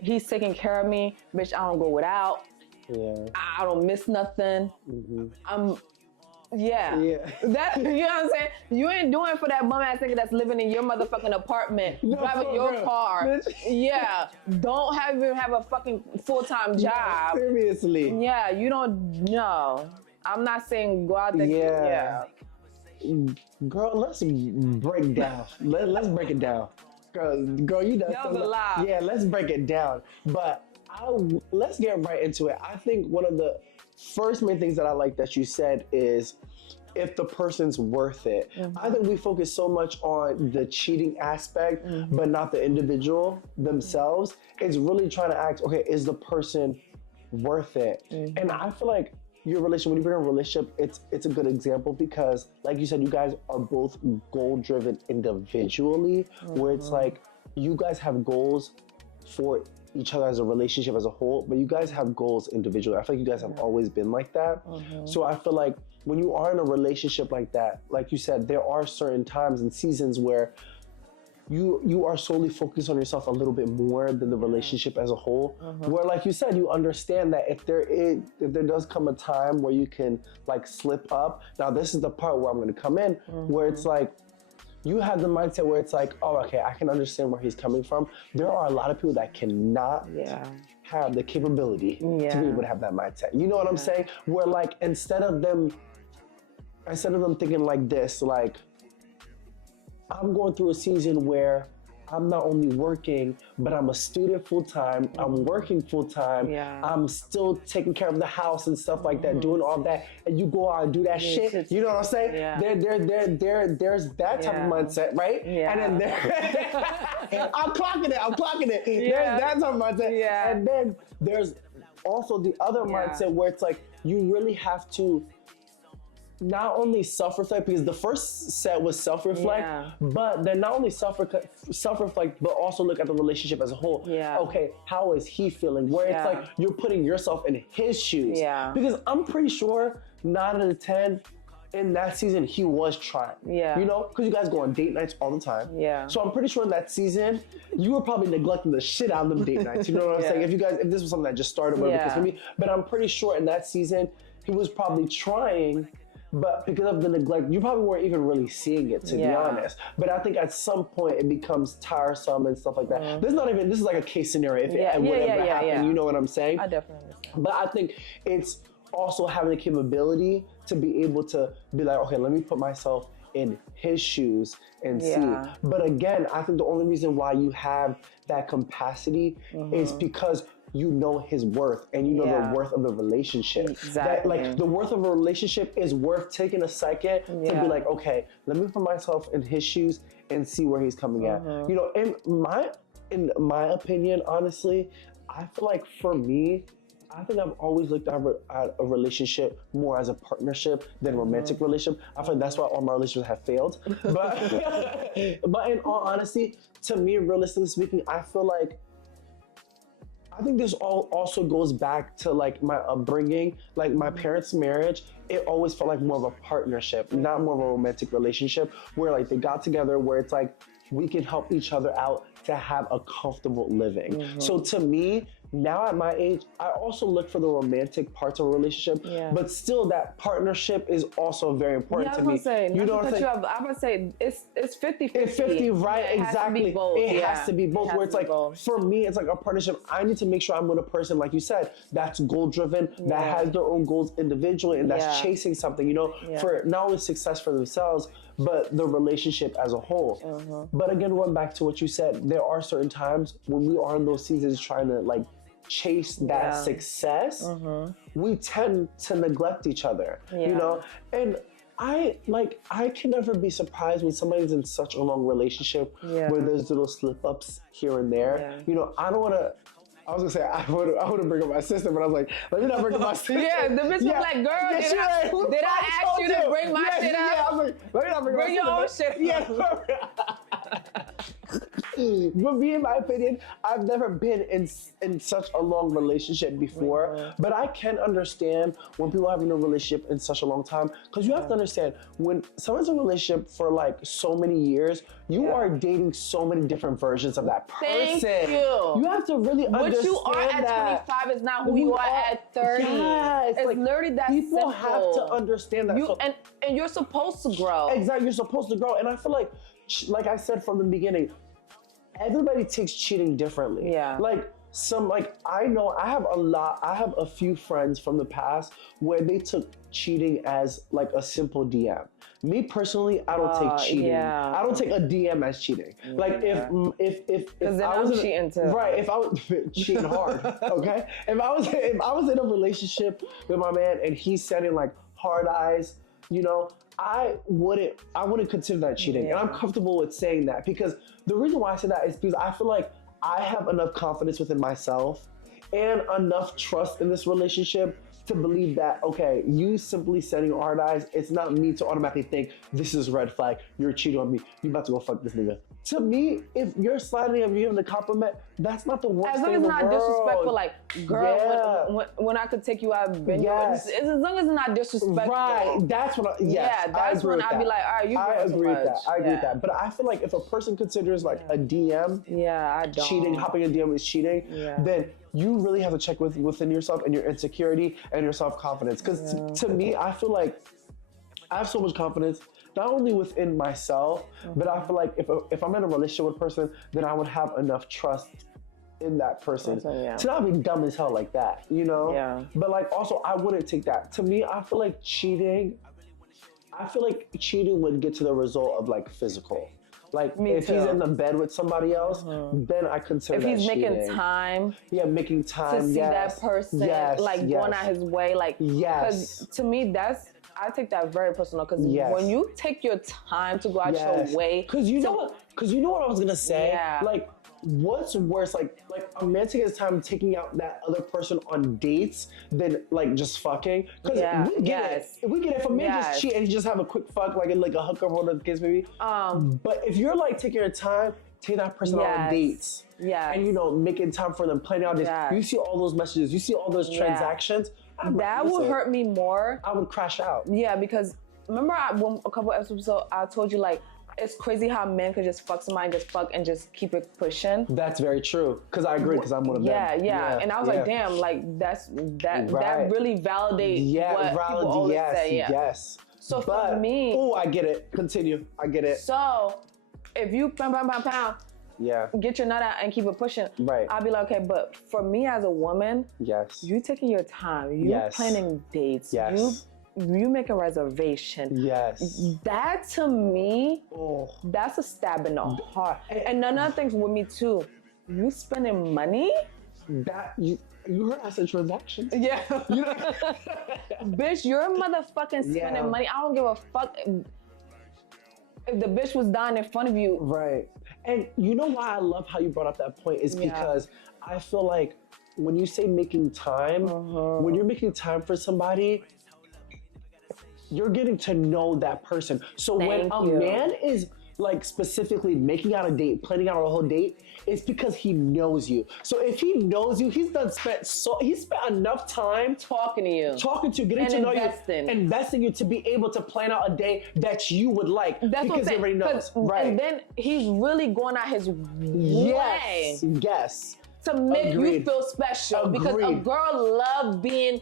He's taking care of me, bitch. I don't go without. I don't miss nothing. That, you know what I'm saying? You ain't doing it for that bum ass nigga that's living in your motherfucking apartment, driving your car. Don't even have a fucking full-time job. Seriously. You don't know. I'm not saying go out there. Girl, let's break down. Let's break it down. Girl, you done that was a lot. Yeah, let's break it down. But let's get right into it. I think one of the first main things that I like that you said is if the person's worth it. I think we focus so much on the cheating aspect, but not the individual themselves. It's really trying to ask, okay, is the person worth it? And I feel like your relationship, when you bring a relationship, it's a good example because, like you said, you guys are both goal-driven individually, where it's like you guys have goals for each other as a relationship as a whole, but you guys have goals individually. I feel like you guys have always been like that. So I feel like when you are in a relationship like that, like you said, there are certain times and seasons where you are solely focused on yourself a little bit more than the relationship as a whole. Where, like you said, you understand that if there does come a time where you can like slip up. Now, this is the part where I'm going to come in, where it's like you have the mindset where it's like, oh, okay, I can understand where he's coming from. There are a lot of people that cannot have the capability to be able to have that mindset. You know what I'm saying? Where like instead of them thinking like this, like, I'm going through a season where I'm not only working, but I'm a student full-time, I'm working full-time, I'm still taking care of the house and stuff like that, doing all that, and you go out and do that shit, you know what I'm saying? There's that type of mindset, right? And then I'm clocking it. There's that type of mindset. And then there's also the other mindset where it's like, you really have to not only self-reflect, because the first set was self-reflect, but then not only self-reflect, but also look at the relationship as a whole. Okay, how is he feeling? Where it's like you're putting yourself in his shoes. Because I'm pretty sure 9 out of 10 in that season he was trying. You know, because you guys go on date nights all the time. So I'm pretty sure in that season you were probably neglecting the shit out of them date nights. You know what I'm saying? If this was something that just started with because for me, but I'm pretty sure in that season he was probably trying. But because of the neglect, you probably weren't even really seeing it, to be honest. But I think at some point it becomes tiresome and stuff like that. This is like a case scenario if it would ever happen. You know what I'm saying? I definitely understand. But I think it's also having the capability to be able to be like, okay, let me put myself in his shoes and see. But again, I think the only reason why you have that capacity is because you know his worth and you know the worth of the relationship. That, like, the worth of a relationship is worth taking a second to be like, okay, let me put myself in his shoes and see where he's coming at. You know, in my opinion, honestly, I feel like for me, I think I've always looked at a relationship more as a partnership than romantic relationship. I feel like that's why all my relationships have failed. But in all honesty, to me, realistically speaking, I feel like I think this all also goes back to like my upbringing, like my parents' marriage. It always felt like more of a partnership, not more of a romantic relationship where like they got together where it's like we can help each other out to have a comfortable living. So to me, now at my age, I also look for the romantic parts of a relationship, Yeah. but still that partnership is also very important Yeah, I to was me. gonna say, You know not what to I'm cut saying? you off, I'm gonna say it's 50-50. It's 50, right? Yeah, it has to exactly. be both. It yeah. has to be both. It has Where it's to be like, both. for me, it's like a partnership. I need to make sure I'm with a person, like you said, that's goal driven, that Yeah. has their own goals individually, and that's Yeah. chasing something, you know, Yeah. for not only success for themselves, but the relationship as a whole. But again, going back to what you said, there are certain times when we are in those seasons trying to like chase that Yeah. success, we tend to neglect each other, you Yeah. know? And I can never be surprised when somebody's in such a long relationship Yeah. where there's little slip ups here and there. Yeah. You know, I don't want to. I was gonna say I would bring up my sister, but I was like, let me not bring up my sister. Yeah, the bitch was like, girl, yeah, did she I- like, who did I fucking ask told you to bring my shit Yeah, up? I was like, let me not bring Bring my your own sister. shit Yeah. But me, in my opinion, I've never been in such a long relationship before. But I can understand when people have been in a relationship in such a long time, because you have to understand when someone's in a relationship for like so many years, you are dating so many different versions of that person. Thank you. You have to really What understand you are at that. 25 is not who you are at 30. Yes, it's like, literally that people simple. have to understand that. You So- and you're supposed to grow. Exactly, you're supposed to grow. And I feel like I said from the beginning, everybody takes cheating differently. Yeah. I know I have a few friends from the past where they took cheating as like a simple DM. Me personally, I don't take cheating. yeah. I don't take a DM as cheating. Like if Because then I was I'm in a- cheating too. Right, if I was cheating hard, okay? If I was in a relationship with my man and he's sending like hard eyes, you know, I wouldn't consider that cheating. And I'm comfortable with saying that because the reason why I say that is because I feel like I have enough confidence within myself and enough trust in this relationship to believe that, okay, you simply sending hard eyes, it's not me to automatically think this is a red flag, you're cheating on me, you about to go fuck this nigga. To me, if you're sliding and you're giving the compliment, that's not the worst As long thing as in it's the not world. disrespectful, like, girl, Yeah. when I could take you out, I've been Yes. as long as it's not disrespectful. Right, that's what Yeah, that's when I'd be like, all right, you I doing too agree with that. much. I agree with Yeah. that. But I feel like if a person considers like a DM Yeah, I don't. cheating, hopping a DM is cheating, Yeah. then you really have to check within yourself and your insecurity and your self-confidence. Because to me, I feel like I have so much confidence, not only within myself, but I feel like if I'm in a relationship with a person, then I would have enough trust in that person Yeah. to not be dumb as hell like that, you know? Yeah. But like also, I wouldn't take that. To me, I feel like cheating would get to the result of like physical. Like Me if he's too. in the bed with somebody else, then I consider If that he's making cheating. time Yeah, making time to see yes. that person, Yes, like yes. going out his way, like, Yes. because to me, I take that very personal. Because Yes. when you take your time to go out your way, Because you know what I was gonna say? Yeah. Like, what's worse, like a man taking his time taking out that other person on dates than like just fucking? Because Yeah, we get yes. it. We get it. If a man Yes. just cheat and he just have a quick fuck, like a hookup or whatever the case maybe. But if you're like taking your time, take that person out on Yes. dates. Yes. And you know, making time for them, planning out dates. Yes. You see all those messages, you see all those Yeah. transactions. that would hurt me more. I would crash out. Yeah, because remember when a couple episodes ago, I told you like, it's crazy how men could just fuck somebody, just fuck and just keep it pushing. That's very true. Because I agree. Because I'm one of them. Yeah. And I was like, damn, like that Right. really validates what people always say. Yeah. Yes. So for me, oh, I get it. Continue. I get it. so if you pound, Yeah. get your nut out and keep it pushing, Right. I'll be like, okay, but for me as a woman, Yes. you taking your time, you Yes. planning dates, Yes. you make a reservation. Yes. That to me, Oh. that's a stab in the heart. And another thing with me too, you spending money? That you heard I said transactions. Yeah. Bitch, you're motherfucking spending Yeah. money. I don't give a fuck if the bitch was dying in front of you. Right. And you know why I love how you brought up that point is Yeah. because I feel like when you say making time, when you're making time for somebody, you're getting to know that person. So when Thank a you. man is like specifically making out a date, planning out a whole date, it's because he knows you. So if he knows you, he spent enough time Talking to you. talking to you, getting And to know investing. you, investing you to be able to plan out a day that you would like That's what I'm because he saying. already knows. 'Cause- Right. And then he's really going out his Yes. way. Yes. to make you Agreed. feel special because a Agreed. girl loves being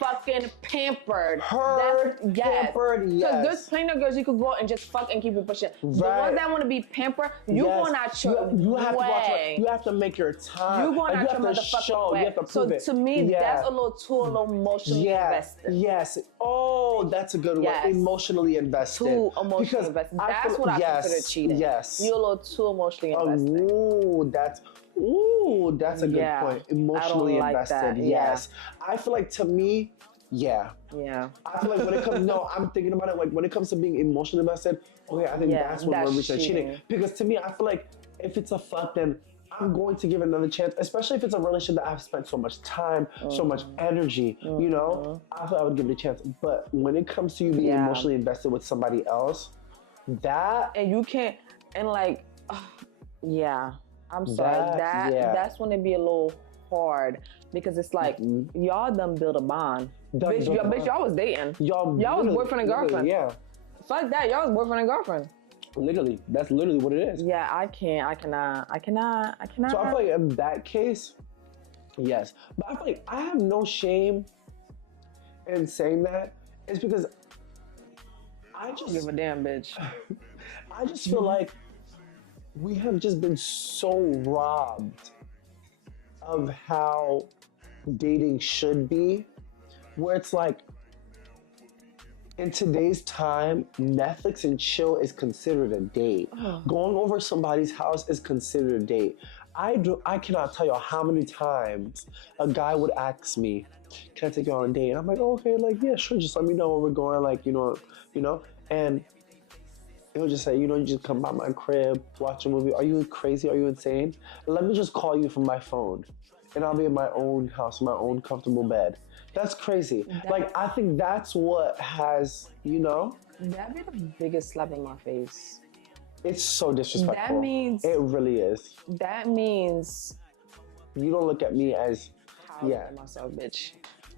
fucking pampered. Heard, Yes. pampered, Because yes. there's plenty of girls you could go and just fuck and keep it pushing. The Right. ones that want to be pampered, you Yes. going out your you have to watch way. you have to make your time. You going Like, out your you have to motherfucking show, way. you have to So prove it. to me, Yeah. that's a little emotionally invested. Yes. Oh, that's a good Yes. one. Emotionally invested. Too emotionally Because invested. I That's feel- what I yes, consider cheating. Yes. You're a little too emotionally invested. That's a good Yeah. point. I don't Emotionally like invested. that. Yeah. Yes. I feel like to me, yeah. Yeah. I feel like when it comes, no, I'm thinking about it. Like when it comes to being emotionally invested, okay, I think Yeah, that's when that's we're reaching cheating. cheating. Because to me, I feel like if it's a fuck, then I'm going to give it another chance, especially if it's a relationship that I've spent so much time, so much energy, you know, I thought I would give it a chance. But when it comes to you being Yeah. emotionally invested with somebody else, that, And you can't, and like, yeah, I'm sorry. yeah. That's when it be a little hard because it's like y'all done build a bond. Done Bitch, build a bitch, bond. y'all was dating. y'all was literally- boyfriend and literally, girlfriend. Yeah, Fuck that, y'all was boyfriend and girlfriend. literally. That's literally what it is. Yeah, I cannot. So I feel like in that case, yes. But I feel like I have no shame in saying that. It's because I Give just a damn, bitch. I just feel like we have just been so robbed of how dating should be, where it's like in today's time, Netflix and chill is considered a date. Going over somebody's house is considered a date. I cannot tell you how many times a guy would ask me, "Can I take you on a date?" And I'm like, "Okay, like yeah, sure. Just let me know where we're going. Like you know." And he'll just say, "You just come by my crib, watch a movie. Are you crazy? Are you insane? Let me just call you from my phone, and I'll be in my own house, my own comfortable bed." That's crazy. Like I think that's what has, That'd be the biggest slap in my face. it's so disrespectful. That means it really is. that means You don't look at me as how I Yeah. look at myself, bitch.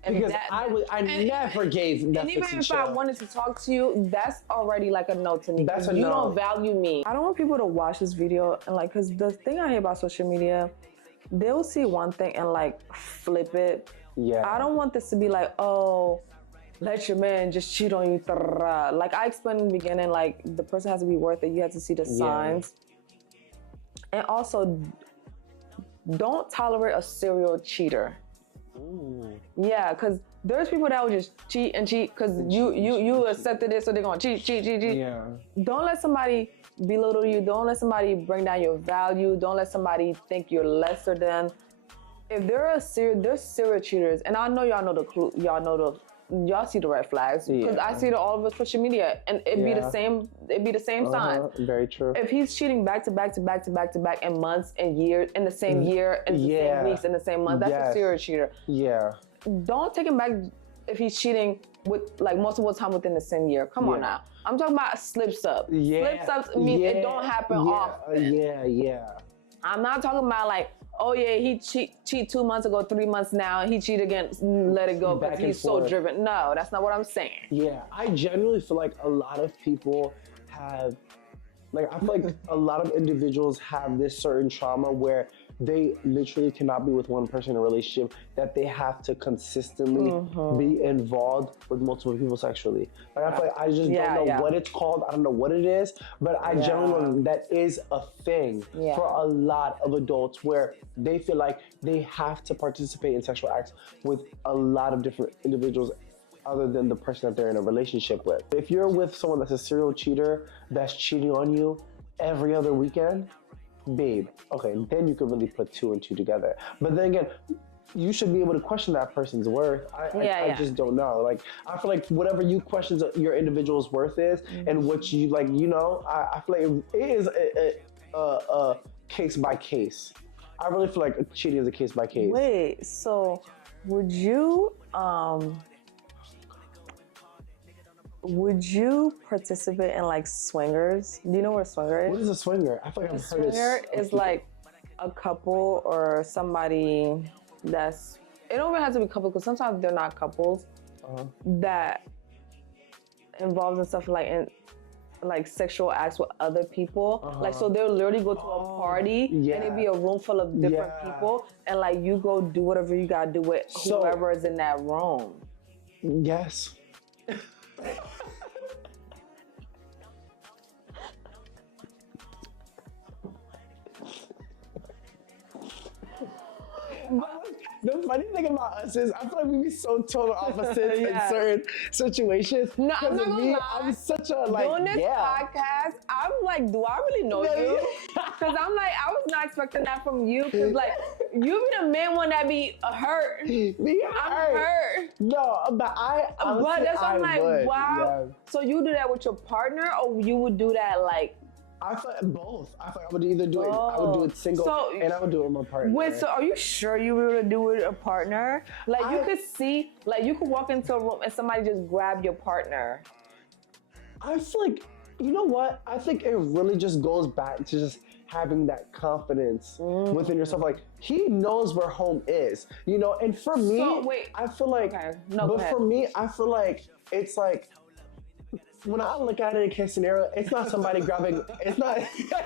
And because that- I never gave Netflix And even and if I chill. wanted to talk to you, that's already like a no to me. That's a you no. don't value me. I don't want people to watch this video and like, cause the thing I hate about social media, they'll see one thing and like flip it. Yeah. I don't want this to be like, oh, let your man just cheat on you. Like I explained in the beginning, like the person has to be worth it. You have to see the signs. And also, don't tolerate a serial cheater. Yeah, because there's people that will just cheat and cheat because you accepted it, so they're gonna cheat. Yeah. Don't let somebody belittle you. Don't let somebody bring down your value. Don't let somebody think you're lesser than. If there's serial cheaters, and I know y'all know the clue, y'all see the red flags because Yeah. I see it all over social media, and it'd be the same. It'd be the same signs. Very true. If he's cheating back to back in months and years, in the same year, in the Yeah. same weeks, in the same month, that's a Yes. serial cheater. Yeah. Don't take him back if he's cheating with like multiple times within the same year. Come on Yeah. now. I'm talking about slips up. Yeah. Slips ups means it don't happen yeah. often. Yeah. I'm not talking about like, oh yeah, he cheat 2 months ago, 3 months now, he cheat again, let it go Back because and he's so forth. driven. No, that's not what I'm saying. Yeah, I genuinely feel like a lot of people have, like, I feel like a lot of individuals have this certain trauma where they literally cannot be with one person in a relationship, that they have to consistently be involved with multiple people sexually. Like, I feel like I just don't know what it's called, I don't know what it is, but I genuinely know that is a thing for a lot of adults where they feel like they have to participate in sexual acts with a lot of different individuals other than the person that they're in a relationship with. If you're with someone that's a serial cheater that's cheating on you every other weekend, babe, okay, then you could really put 2 and 2 together. But then again, you should be able to question that person's worth. I just don't know. Like, I feel like whatever you question your individual's worth is and what you like, I feel like it is a case by case. I really feel like cheating is a case by case. Wait, so would you participate in like swingers? Do you know what a swinger is? What is a swinger? I feel like A I've heard it. swinger is like a couple or somebody that's, it don't even have to be couple because sometimes they're not couples that involves in stuff like like sexual acts with other people. Like, so they'll literally go to a party and it'd be a room full of different people, and like you go do whatever you gotta do with whoever is in that room. Yes. The funny thing about us is I feel like we be so total opposites in certain situations. No, I'm Because not of gonna me, lie. I'm such a like, Doing this yeah. podcast, I'm like, do I really know you? Because I'm like, I was not expecting that from you. Because like, you be the main one that be hurt. Me I'm hurt. No, but But that's why I'm like, would, wow. yeah. So you do that with your partner, or you would do that like? I feel like both. I feel like I would either do it. I would do it single, So- and I would do it with my partner. Wait, so are you sure you would do it with a partner? Like you I- could see, like you could walk into a room and somebody just grab your partner. I feel like, you know what? I think it really just goes back to just having that confidence within yourself. Like, he knows where home is, you know? And for me, So, wait. I feel like, Okay. No, go but ahead. for me, I feel like it's like, when I look at it in a case scenario, it's not somebody grabbing, it's not,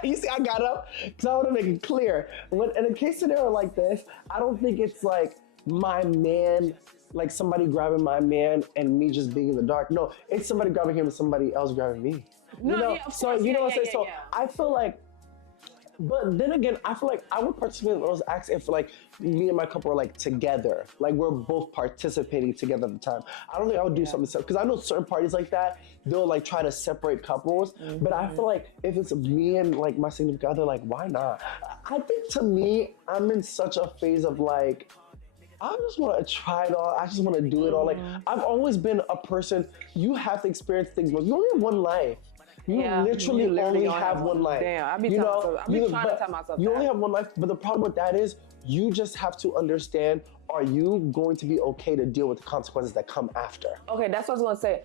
you see, I got up, because I want to make it clear. When in a case scenario like this, I don't think it's like my man, like somebody grabbing my man and me just being in the dark. No, it's somebody grabbing him and somebody else grabbing me. No, you know? yeah, of So, course. you know Yeah, what I'm yeah, saying? yeah, So I feel like, but then again, I feel like I would participate in those acts if like me and my couple are like together, like we're both participating together at the time. I don't think I would do something because I know certain parties like that, they'll like try to separate couples. But I feel like if it's me and like my significant other, like why not? I think to me, I'm in such a phase of like, I just want to try it all. I just want to do it all. Like I've always been a person. You have to experience things, but you only have one life. You Yeah, literally you literally only only have have one life. Damn, I be you telling know, myself- I be trying to but tell myself you that. only have one life. But the problem with that is, you just have to understand: are you going to be okay to deal with the consequences that come after? Okay, that's what I was gonna say.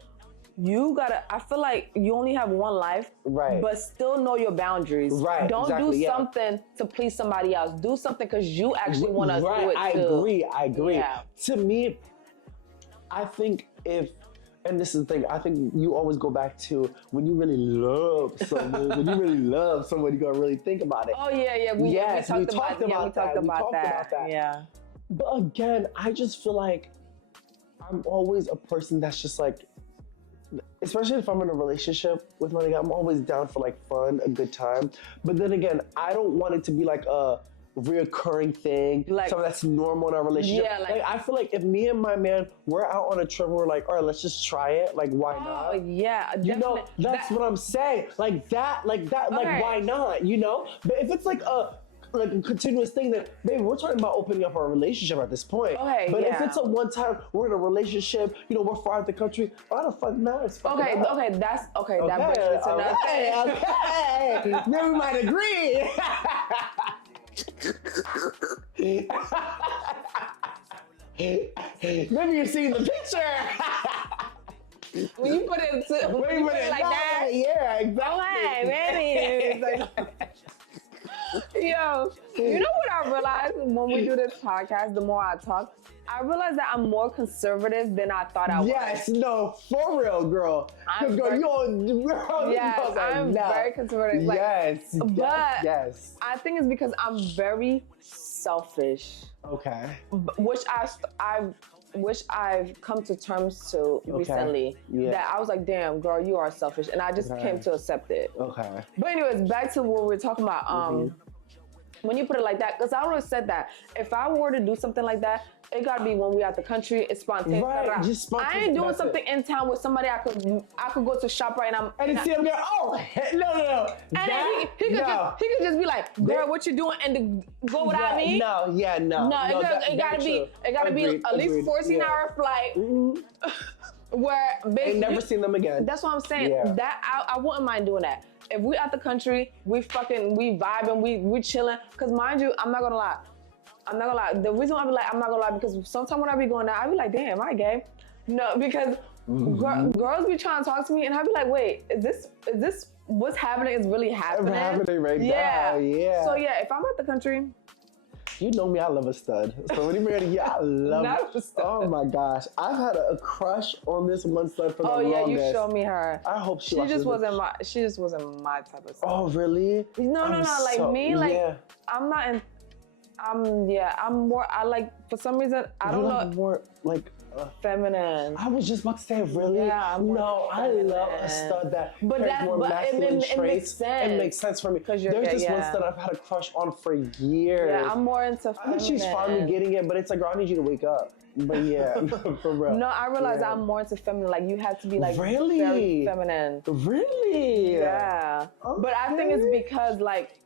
You gotta. I feel like you only have one life, Right. But still know your boundaries. Right, Don't exactly, do yeah. something to please somebody else. Do something because you actually want to Right, do it I too. agree. Yeah. To me, I think if, and this is the thing, I think you always go back to when you really love someone. When you really love someone, you gotta really think about it. Oh yeah. We Yes, talked we about, talked yeah, we about talked that. We about talked that. about that. Yeah. But again, I just feel like I'm always a person that's just like, especially if I'm in a relationship with my nigga, I'm always down for like fun, a good time. But then again, I don't want it to be like a reoccurring thing, Like- something that's normal in our relationship. Yeah, like- I feel like if me and my man, we're out on a trip, we're like, all right, let's just try it. Like, why Oh not? yeah. You know, definitely. that's what I'm saying. Like that, like Okay. why not? You know? But if it's like a continuous thing, that baby, we're talking about opening up our relationship at this point. Okay, but if yeah. it's a one time, we're in a relationship, you know, we're far out the country, why the fuck not? It's fucking Okay, up. okay, that's okay. That brings me Okay, to another thing. okay. Then we might agree. Maybe you're seeing the picture. When you put it, when you put it like that, Yeah, exactly. okay, man. Yo, you know what I realized when we do this podcast? The more I talk, I realize that I'm more conservative than I thought I was. Yes, no, for real, girl. I'm 'Cause, girl, very- girl, Yes, you know, I'm no. very conservative. Like, Yes, but- yes. I think it's because I'm very selfish, Okay. which I've come to terms to recently. Yeah. That I was like, damn, girl, you are selfish, and I just Okay. came to accept it. Okay. But anyways, back to what we were talking about. When you put it like that, because I always said that if I were to do something like that, it gotta be when we out the country. It's spontaneous. Right, just I spontaneous, ain't doing that's something in town with somebody I could go to shop right now. And see him go, oh, no. And That, he could just be like, girl, what you doing? And go without me. No, no. No, it gotta be Agreed, at least agreed, 14-hour flight Mhm. where Ain't basically never seen them again. that's what I'm saying. Yeah. That I wouldn't mind doing that. If we out the country, we vibing, we chilling. Cause mind you, I'm not gonna lie. The reason why I be like, I'm not gonna lie, because sometimes when I be going out, I be like, damn, I gay. No, because girls be trying to talk to me, and I be like, wait, is this what's happening is really happening? Happening right yeah. now, yeah. So yeah, if I'm out the country, You know me, I love a stud. So when you bring it, yeah, I love Not a stud. Oh my gosh. I've had a crush on this one stud for the Oh yeah, longest. you showed me her. I hope she She watches just this. wasn't my. She just wasn't my type of stuff. Oh really? No, I'm like so- me, like yeah. I'm not in. I'm more. I like for some reason I don't You know. like more like. Feminine. I was just about to say, really? Yeah, I'm more no, I love a feminine. stud that But has that- more but it- masculine it makes traits. sense. It makes sense for me. 'Cause you're There's gay, this one yeah. stud I've had a crush on for years. Yeah, I'm more into I feminine. think she's finally getting it, but it's like, girl, I need you to wake up. But yeah, for real. No, I realize Yeah. I'm more into feminine. Like you have to be like Really? very feminine. Really? Yeah. But I think it's Okay. because like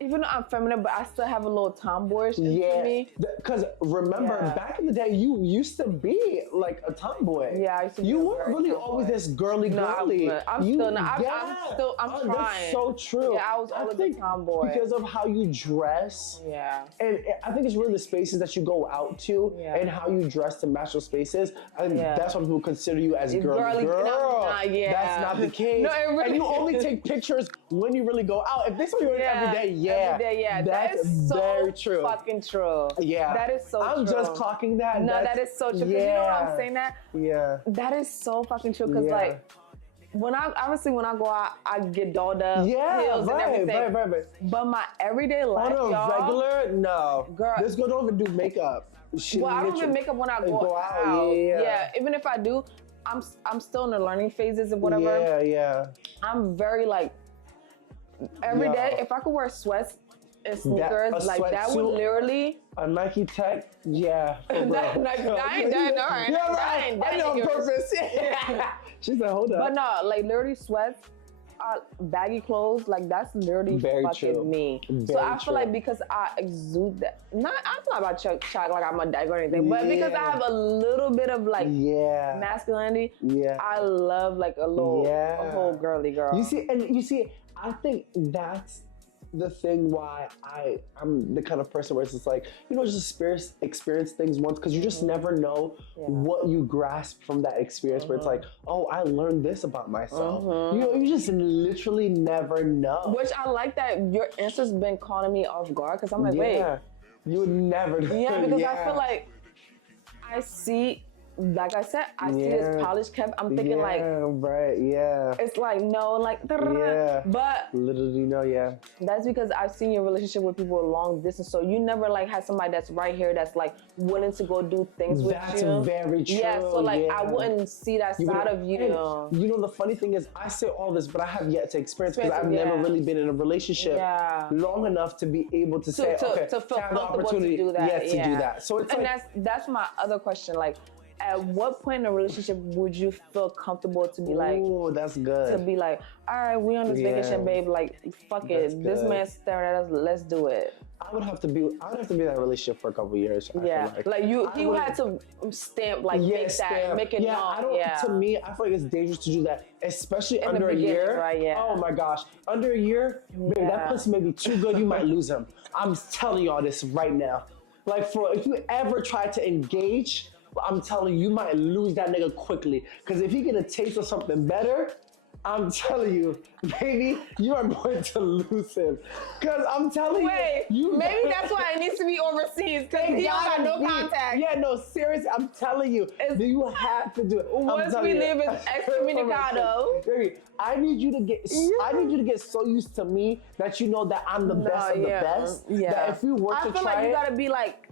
even though I'm feminine, but I still have a little tomboyish into Yeah, me. because remember Yeah. back in the day, you used to be like a tomboy. Yeah, I used to be You a weren't very really tomboy. always this girly No, girly. I'm You- still not. I'm yeah. still. I'm Oh, trying. That's so true. Yeah, I was always a tomboy. because of how you dress. Yeah. And I think it's really the spaces that you go out to Yeah. and how you dress to match those spaces. And Yeah. that's why people consider you as girly girl. Nah, yeah. That's not the case. No, it really and you only take pictures when you really go out. If they saw you every day, yeah. Every day, yeah. That That's is so very true. fucking true. Yeah. That is so I'm true. just clocking that. No, That's- that is so true. 'Cause you know why I'm saying that? Yeah. That is so fucking true. Cause Yeah. like when I go out, I get dolled up, Yeah, heels and everything. right. But my everyday life, On a y'all. regular, no. Girl. This girl don't even do makeup. She Well, I don't literally- even make up when I go, Go out, yeah. Even if I do, I'm still in the learning phases and whatever. Yeah. I'm very like every Yo. day. If I could wear sweats and sneakers, a like that would sweatsuit. literally. A Nike Tech, yeah. for real. That- like, I ain't done, all right. Yeah, I right. ain't I done know on yours. purpose. She said, hold up. But no, like literally sweats, baggy clothes, like that's literally Very fucking true. me. So Very I true. feel like because I exude that, I'm not about Chuck like I'm a dyke or anything, but because I Yeah. have a little bit of like yeah. masculinity, Yeah. I love like a whole girly girl. You see, I think that's the thing why I'm the kind of person where it's just like, just experience things once, because you just never know what you grasp from that experience where it's like, oh, I learned this about myself. You just literally never know. Which I like that your answer's been calling me off guard because I'm like, wait. Yeah. You would never know. Yeah, because I feel like I see, like I said, I see this Yeah. polished kept. I'm thinking like, right, yeah. it's like, no, like, Yeah. but Literally, no, yeah. that's because I've seen your relationship with people long distance. So you never like had somebody that's right here that's like willing to go do things with That's you. very true. Yeah, so like yeah. I wouldn't see that You side wouldn't- of you. and you know, the funny thing is, I say all this, but I have yet to experience because I've Yeah. never really been in a relationship Yeah. long enough to be able to say, okay, to feel have the comfortable opportunity, to do that. yes, to do that. So it's and like, that's my other question. Like, at what point in a relationship would you feel comfortable to be like, oh, that's good. to be like, all right, we on this Yeah. vacation, babe. Like, fuck That's it. This good. man's staring at us. Let's do it. I would have to be in that relationship for a couple of years. I feel Yeah, like I he would- had to stamp, like Yeah, make that, stamp. make it yeah, known. I don't. To me, I feel like it's dangerous to do that, especially the under a beginning, year. right, yeah. Oh my gosh, under a year, babe, Yeah. that pussy may be too good. You might lose him. I'm telling y'all this right now. Like, if you ever try to engage, I'm telling you, you might lose that nigga quickly. Because if he get a taste of something better, I'm telling you, baby, you are going to lose him. Because I'm telling Wait, you, maybe that's why it needs to be overseas because he don't got no gotta be. contact. Yeah, no, seriously, I'm telling you, It's- you have to do it. I'm Once telling we you. leave, it's excommunicado. Baby, I need you to get so used to me that you know that I'm the best of the best. That if you were I to feel try like you it, gotta be like,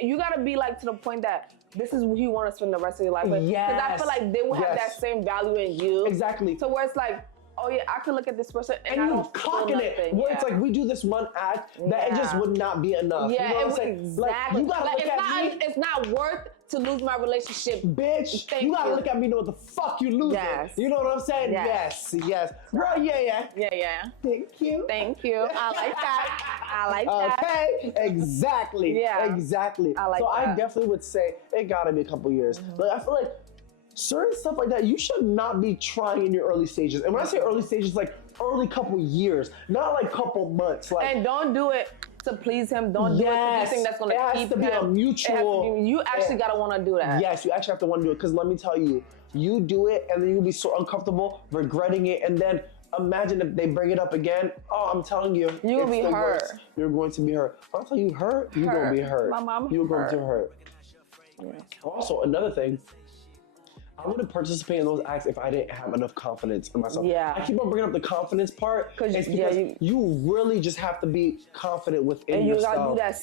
you gotta be like to the point that this is who you want to spend the rest of your life with. Because I feel like they will have that Yes. same value in you. Exactly. So where it's like, oh yeah, I could look at this person and, I and you don't feel clocking it. nothing. Where it's like we do this one act that it just Yeah. would not be enough. yeah, you know it what I'm would saying? Like exactly. you gotta Like, look at me. it's not worth to lose my relationship. Bitch, Thank you gotta you. look at me, know what the fuck you losing. Yes. You know what I'm saying? Yes. Yes. Girl, yeah. Yeah. Thank you. Thank you. I like that. I like that. Okay, exactly. Yeah. Exactly. I like so I that. definitely would say it gotta be a couple years. Like I feel like certain stuff like that, you should not be trying in your early stages. And when I say early stages, like early couple years, not like couple months. Like And don't do it to please him. Don't do it because you think that's gonna it has keep to be him. a mutual. You actually gotta want to do that. Yes, you actually have to want to do it because let me tell you, you do it and then you'll be so uncomfortable regretting it, and then imagine if they bring it up again. Oh, I'm telling you, You will it's be the hurt. worst. You're going to be hurt. I'll tell you, hurt. You're going to be hurt. My mom You're going to hurt. hurt. Also, another thing, I wouldn't participate in those acts if I didn't have enough confidence in myself. Yeah. I keep on bringing up the confidence part. 'Cause, It's yeah, because you really just have to be confident within And you yourself. gotta do that.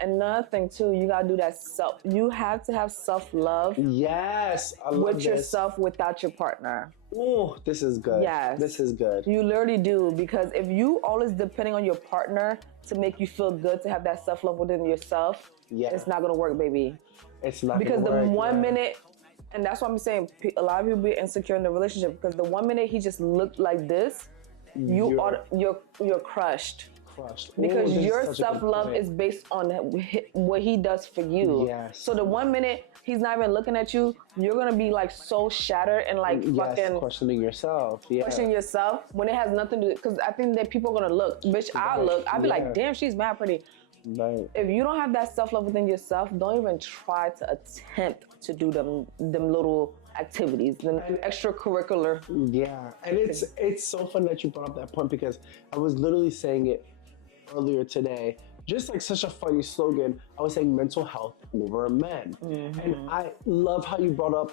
Another thing too, you gotta do that self. You have to have self-love Yes, I love with this. yourself without your partner. Oh, this is good. Yes. This is good. You literally do, because if you always depending on your partner to make you feel good, to have that self-love within yourself, Yeah. it's not gonna work, baby. It's not Because the gonna work, one yeah. minute, and that's why I'm saying a lot of people be insecure in the relationship, because the one minute he just looked like this, you're crushed. Crushed. Because Ooh, this is your such a good self-love point. is based on what he does for you. Yes. So the one minute he's not even looking at you, you're gonna be like so shattered and like fucking questioning yourself. Yeah. question yourself when it has nothing to do. Because I think that people are gonna look. Bitch, I'll look. I'll be Yeah. like, damn, she's mad pretty. Right. If you don't have that self-love within yourself, don't even try to attempt to do them little activities, them extracurricular. Yeah, and it's so fun that you brought up that point, because I was literally saying it earlier today. Just like such a funny slogan, I was saying mental health over men. And I love how you brought up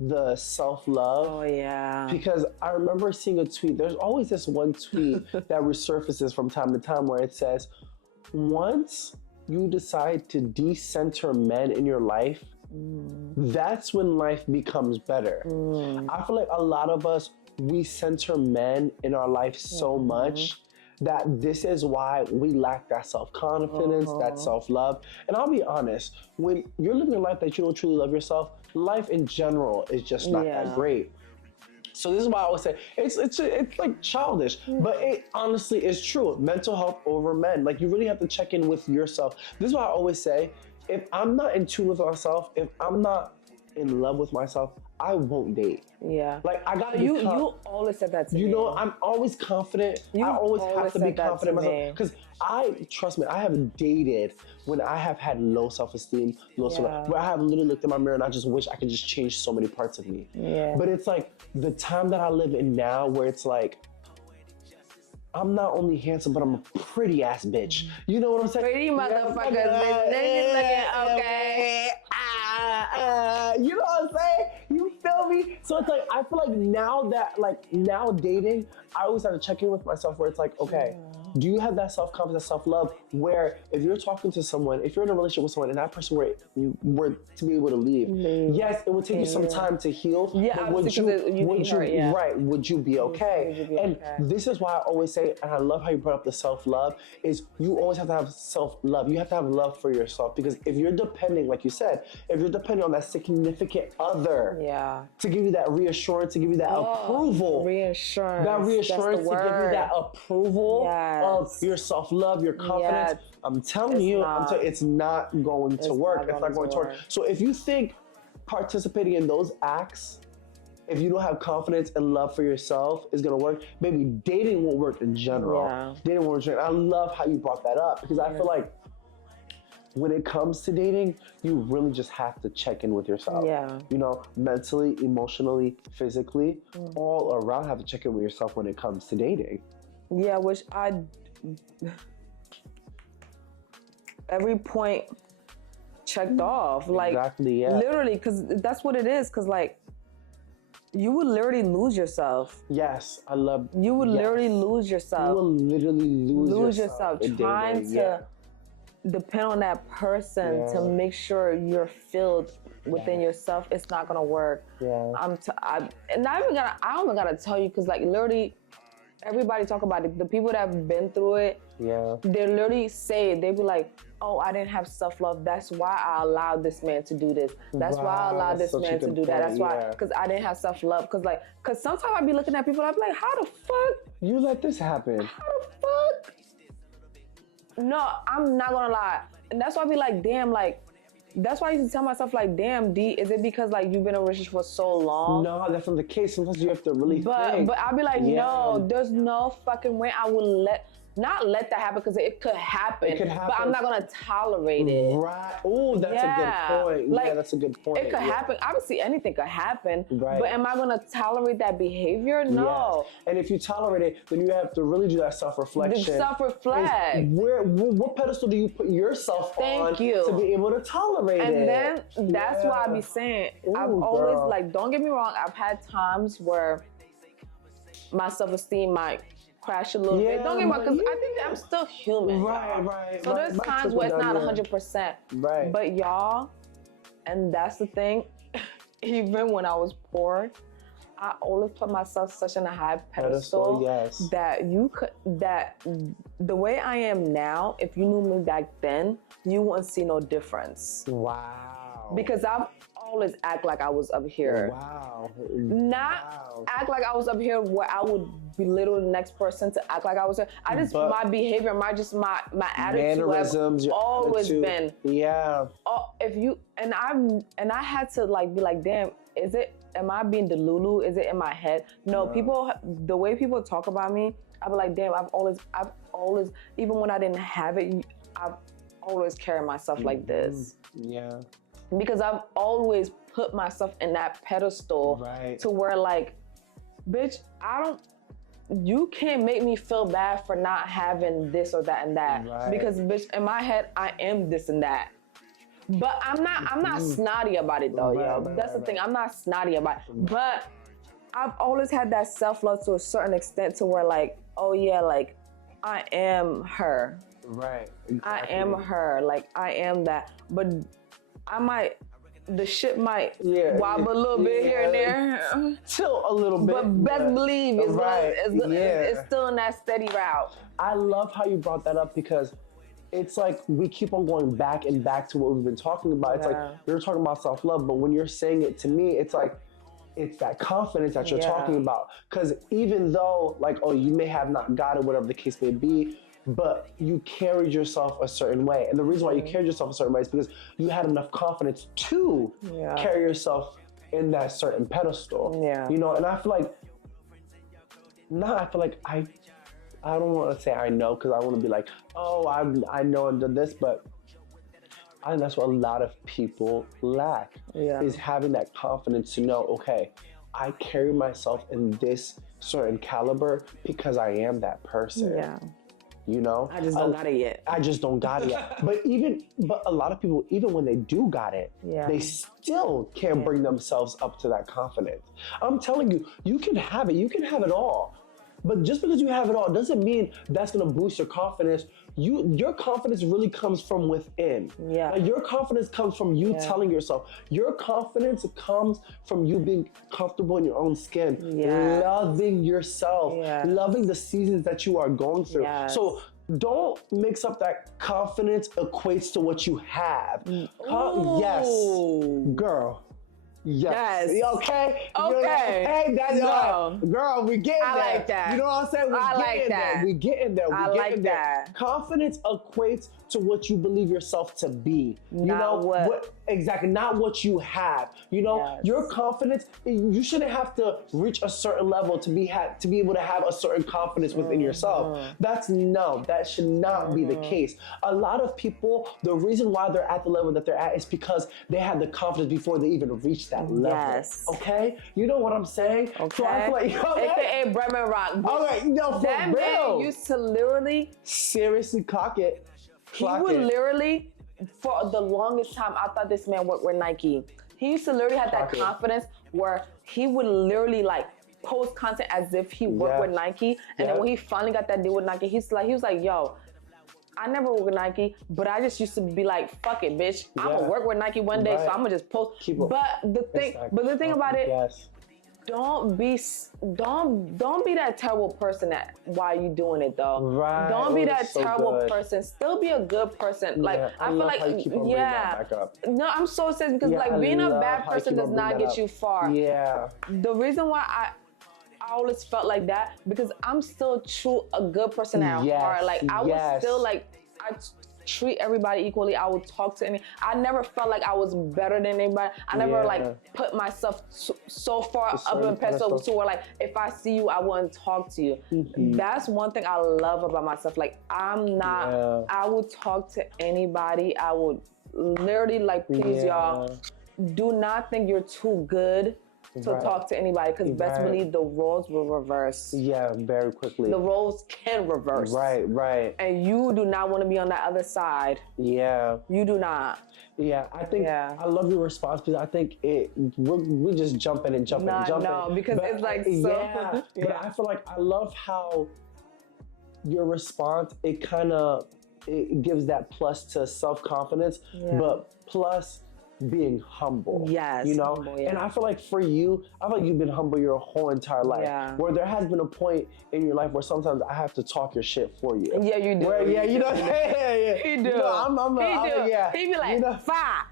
the self-love. Oh yeah. Because I remember seeing a tweet. There's always this one tweet that resurfaces from time to time where it says, once you decide to decenter men in your life, that's when life becomes better. I feel like a lot of us, we center men in our life so much that this is why we lack that self-confidence, that self-love. And I'll be honest, when you're living a life that you don't truly love yourself, life in general is just not that great. So this is why I always say it's like childish, but it honestly is true. Mental health over men. Like, you really have to check in with yourself. This is why I always say, if I'm not in tune with myself, if I'm not in love with myself, I won't date. Yeah. Like, I gotta You be always said that to me. you know, I'm always confident. You I always have always to be said that confident in to myself. me. Because trust me, I have dated when I have had low self-esteem, low self, where I have literally looked in my mirror and I just wish I could just change so many parts of me. Yeah. But it's like the time that I live in now, where it's like, I'm not only handsome, but I'm a pretty ass bitch. You know what I'm saying? Pretty motherfuckers, bitch. Then you looking okay. You know what I'm saying? You feel me? So it's like, I feel like now dating, I always have to check in with myself, where it's like, okay, do you have that self-confidence, self-love, where if you're talking to someone, if you're in a relationship with someone and that person were to be able to leave, yes, it would take you some time to heal. Yeah, but would obviously, 'cause you be hurt, yeah. right, would you be okay? Would you be And okay? this is why I always say, and I love how you brought up the self-love, is you always have to have self-love. You have to have love for yourself, because if you're depending, like you said, if you're depending on that significant other Yeah. to give you that reassurance, to give you that approval, Reassurance. that reassurance to give you that approval of Yes. your self-love, your confidence, Yes. I'm telling It's you, not. it's not going to work. It's not going to work. So if you think participating in those acts, if you don't have confidence and love for yourself, is gonna work, maybe dating won't work in general. Yeah. Dating won't work in general. I love how you brought that up, because I feel like when it comes to dating, you really just have to check in with yourself. Yeah. You know, mentally, emotionally, physically, all around, have to check in with yourself when it comes to dating. Yeah, which every point checked off. Like, Exactly, yeah. literally, because that's what it is. Because, like, you would literally lose yourself. Yes, I love. You would yes. literally lose You yourself. will literally lose yourself in trying dating, to yeah. depend on that person to make sure you're filled within yourself. It's not gonna work. Yeah. I don't even gotta tell you, because like literally everybody talk about it. The people that have been through it, Yeah. they literally say it. They be like, oh, I didn't have self-love. That's why I allowed this man to do this. That's why I Wow, allowed that's this such a man to good do that. That's point, why, yeah. because I didn't have self-love. Because sometimes I be looking at people, I be like, how the fuck? You let this happen. How the fuck? No, I'm not gonna lie. And that's why I be like, damn, like, that's why I used to tell myself, like, damn, D, is it because, like, you've been in a relationship for so long? No, that's not the case. Sometimes you have to really think. But I'll be like, Yeah. no, there's no fucking way I would let, not let that happen because it could happen. It could But happen. I'm not gonna tolerate it. Right. Oh, that's a Yeah. good point. Like, yeah, that's a good point. It could Yeah. happen. Obviously, anything could happen. Right. But am I gonna tolerate that behavior? No. Yes. And if you tolerate it, then you have to really do that self-reflection. Self-reflect. What pedestal do you put yourself Thank on you. to be able to tolerate it? And then that's why I Yeah. be saying, Ooh, I've always, girl. like, don't get me wrong, I've had times where my self-esteem might crash a little bit. Yeah, Don't get me wrong, because but I think that I'm still human. Right, y'all. right. So right. there's Might times trickle where it's down not there. 100%. Right. But y'all, and that's the thing, even when I was poor, I always put myself such in a high pedestal yes. that the way I am now, if you knew me back then, you wouldn't see no difference. Wow. Because I've always act like I was up here. Wow. Not Wow. act like I was up here where I would belittle the next person to act like I was here. I just, But my behavior, my attitude Mannerisms, has your always attitude. been, Yeah. if you, and I had to like be like, damn, am I being delulu? Is it in my head? No, people, the way people talk about me, I be like, damn, I've always, even when I didn't have it, I've always carried myself like this. Yeah. Because I've always put myself in that pedestal Right. to where, like, bitch, you can't make me feel bad for not having this or that and that. Right. Because, bitch, in my head, I am this and that. But I'm not snotty about it though, yo. That's the thing. I'm not snotty about it. But I've always had that self-love to a certain extent to where, like, oh yeah, like, I am her. Right. I Exactly. am her. Like, I am that. But the shit might wobble a little bit here and there. Chill a little bit. But best believe it's, Right, it's still in that steady route. I love how you brought that up because it's like we keep on going back and back to what we've been talking about. It's like Yeah. you're talking about self-love, but when you're saying it to me, it's like it's that confidence that you're Yeah. talking about. Because even though, like, oh, you may have not got it, whatever the case may be, but you carried yourself a certain way. And the reason why you carried yourself a certain way is because you had enough confidence to Yeah. carry yourself in that certain pedestal. Yeah. You know, and I feel like, I don't want to say I know because I want to be like, oh, I know and done this, but I think that's what a lot of people lack is having that confidence to know, okay, I carry myself in this certain caliber because I am that person. Yeah. You know? I just don't got it yet. I just don't got it yet. But a lot of people, even when they do got it, Yeah. they still can't bring themselves up to that confidence. I'm telling you, you can have it. You can have it all. But just because you have it all doesn't mean that's gonna boost your confidence. Your confidence really comes from within. Yeah. Like, your confidence comes from you telling yourself. Your confidence comes from you being comfortable in your own skin, Yeah. loving yourself, Yeah. loving the seasons that you are going through. Yes. So don't mix up that confidence equates to what you have. Yes, Ooh. girl. Yes. Yes. Okay. Okay. Hey, that's No. girl. We getting I there. like that. You know what I'm saying? We I like getting that. there. We getting there. We I getting like there. that. Confidence equates to what you believe yourself to be. You Not know what- exactly, not what you have. You know, Yes. your confidence. You shouldn't have to reach a certain level to be able to have a certain confidence within yourself. That should not be the case. A lot of people, the reason why they're at the level that they're at is because they had the confidence before they even reached that level. Yes. Okay, you know what I'm saying? Okay. So I feel like, AKA Bremen Rock. okay, no, for That real. man used to literally, Seriously, clock it. he Clock would it. literally, for the longest time, I thought this man worked with Nike. He used to literally have that Clock it. confidence where he would literally like post content as if he worked Yeah. with Nike. And then Yeah. when he finally got that deal with Nike, he was like, yo, I never worked with Nike, but I just used to be like, fuck it, bitch. I'm Yeah. gonna work with Nike one day, so Right. I'm gonna just post. Keep it- But the thing about it, Yes. don't be that terrible person that while you doing it though. Right. Don't be Oh, that that's so terrible good. person. Still be a good person. Like Yeah, I I feel love like how you keep on bringing that back up. No, I'm so serious because Yeah, like I being a love bad how you person keep does on not bringing get that you up. far. Yeah. The reason why I always felt like that because I'm still a good person at Yes, heart. Like I was yes. still like treat everybody equally. I would talk to I never felt like I was better than anybody. I never like put myself so far up in a pedestal to where like if I see you, I wouldn't talk to you. That's one thing I love about myself. Like I'm not, I would talk to anybody. I would literally like, please y'all, do not think you're too good to talk to anybody, because best believe the roles will reverse. Yeah, very quickly. The roles can reverse. Right. And you do not want to be on that other side. Yeah. You do not. Yeah, I think I love your response, because I think we just jumping and jumping and jumping. No, because but, it's like so. But I feel like I love how your response, it gives that plus to self-confidence, but plus being humble. Yes. You know? Humble, And I feel like for you, I feel like you've been humble your whole entire life. Yeah. Where there has been a point in your life where sometimes I have to talk your shit for you. Yeah, you do. Where, you know, You do. You know, He be like, you know, fire.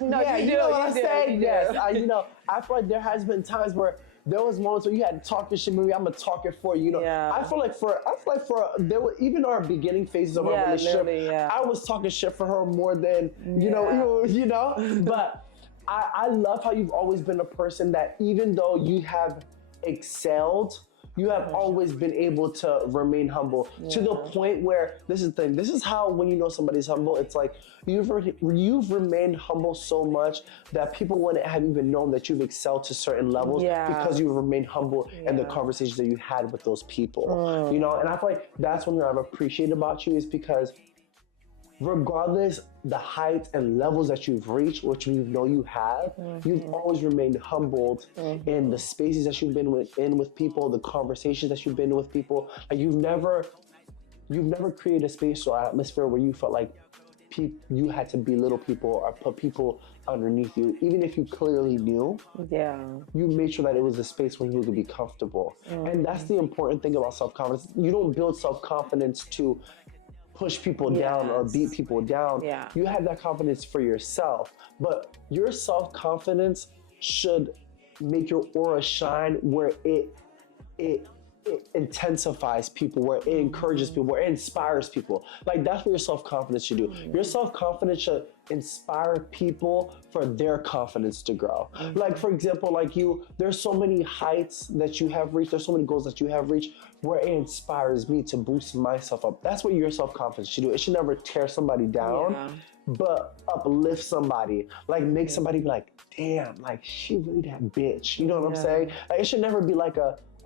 No, yeah, you know what I'm saying? Yes. You do. I feel like there has been times where there was moments where you had to talk your shit. Maybe I'm gonna talk it for you. You know, I feel like there were even our beginning phases of our relationship. I was talking shit for her more than you know. But I love how you've always been a person that even though you have excelled, you have always been able to remain humble to the point where this is the thing. This is how when you know somebody's humble, it's like you've remained humble so much that people wouldn't have even known that you've excelled to certain levels because you've remained humble in the conversations that you had with those people. You know, and I feel like that's one thing I've appreciated about you, is because regardless the heights and levels that you've reached, which we know you have, you've always remained humbled in the spaces that you've been in with people, the conversations that you've been in with people. Like you've never created a space or atmosphere where you felt like you had to belittle people or put people underneath you, even if you clearly knew. You made sure that it was a space where you could be comfortable. And that's the important thing about self-confidence. You don't build self-confidence to push people down or beat people down. You have that confidence for yourself, but your self-confidence should make your aura shine where it intensifies people, where it encourages people, where it inspires people. Like that's what your self-confidence should do. Your self-confidence should inspire people for their confidence to grow. Like for example, like there's so many heights that you have reached, there's so many goals that you have reached where it inspires me to boost myself up. That's what your self-confidence should do. It should never tear somebody down, but uplift somebody. Like make somebody be like, damn, like she really that bitch. You know what I'm saying? Like, it should never be like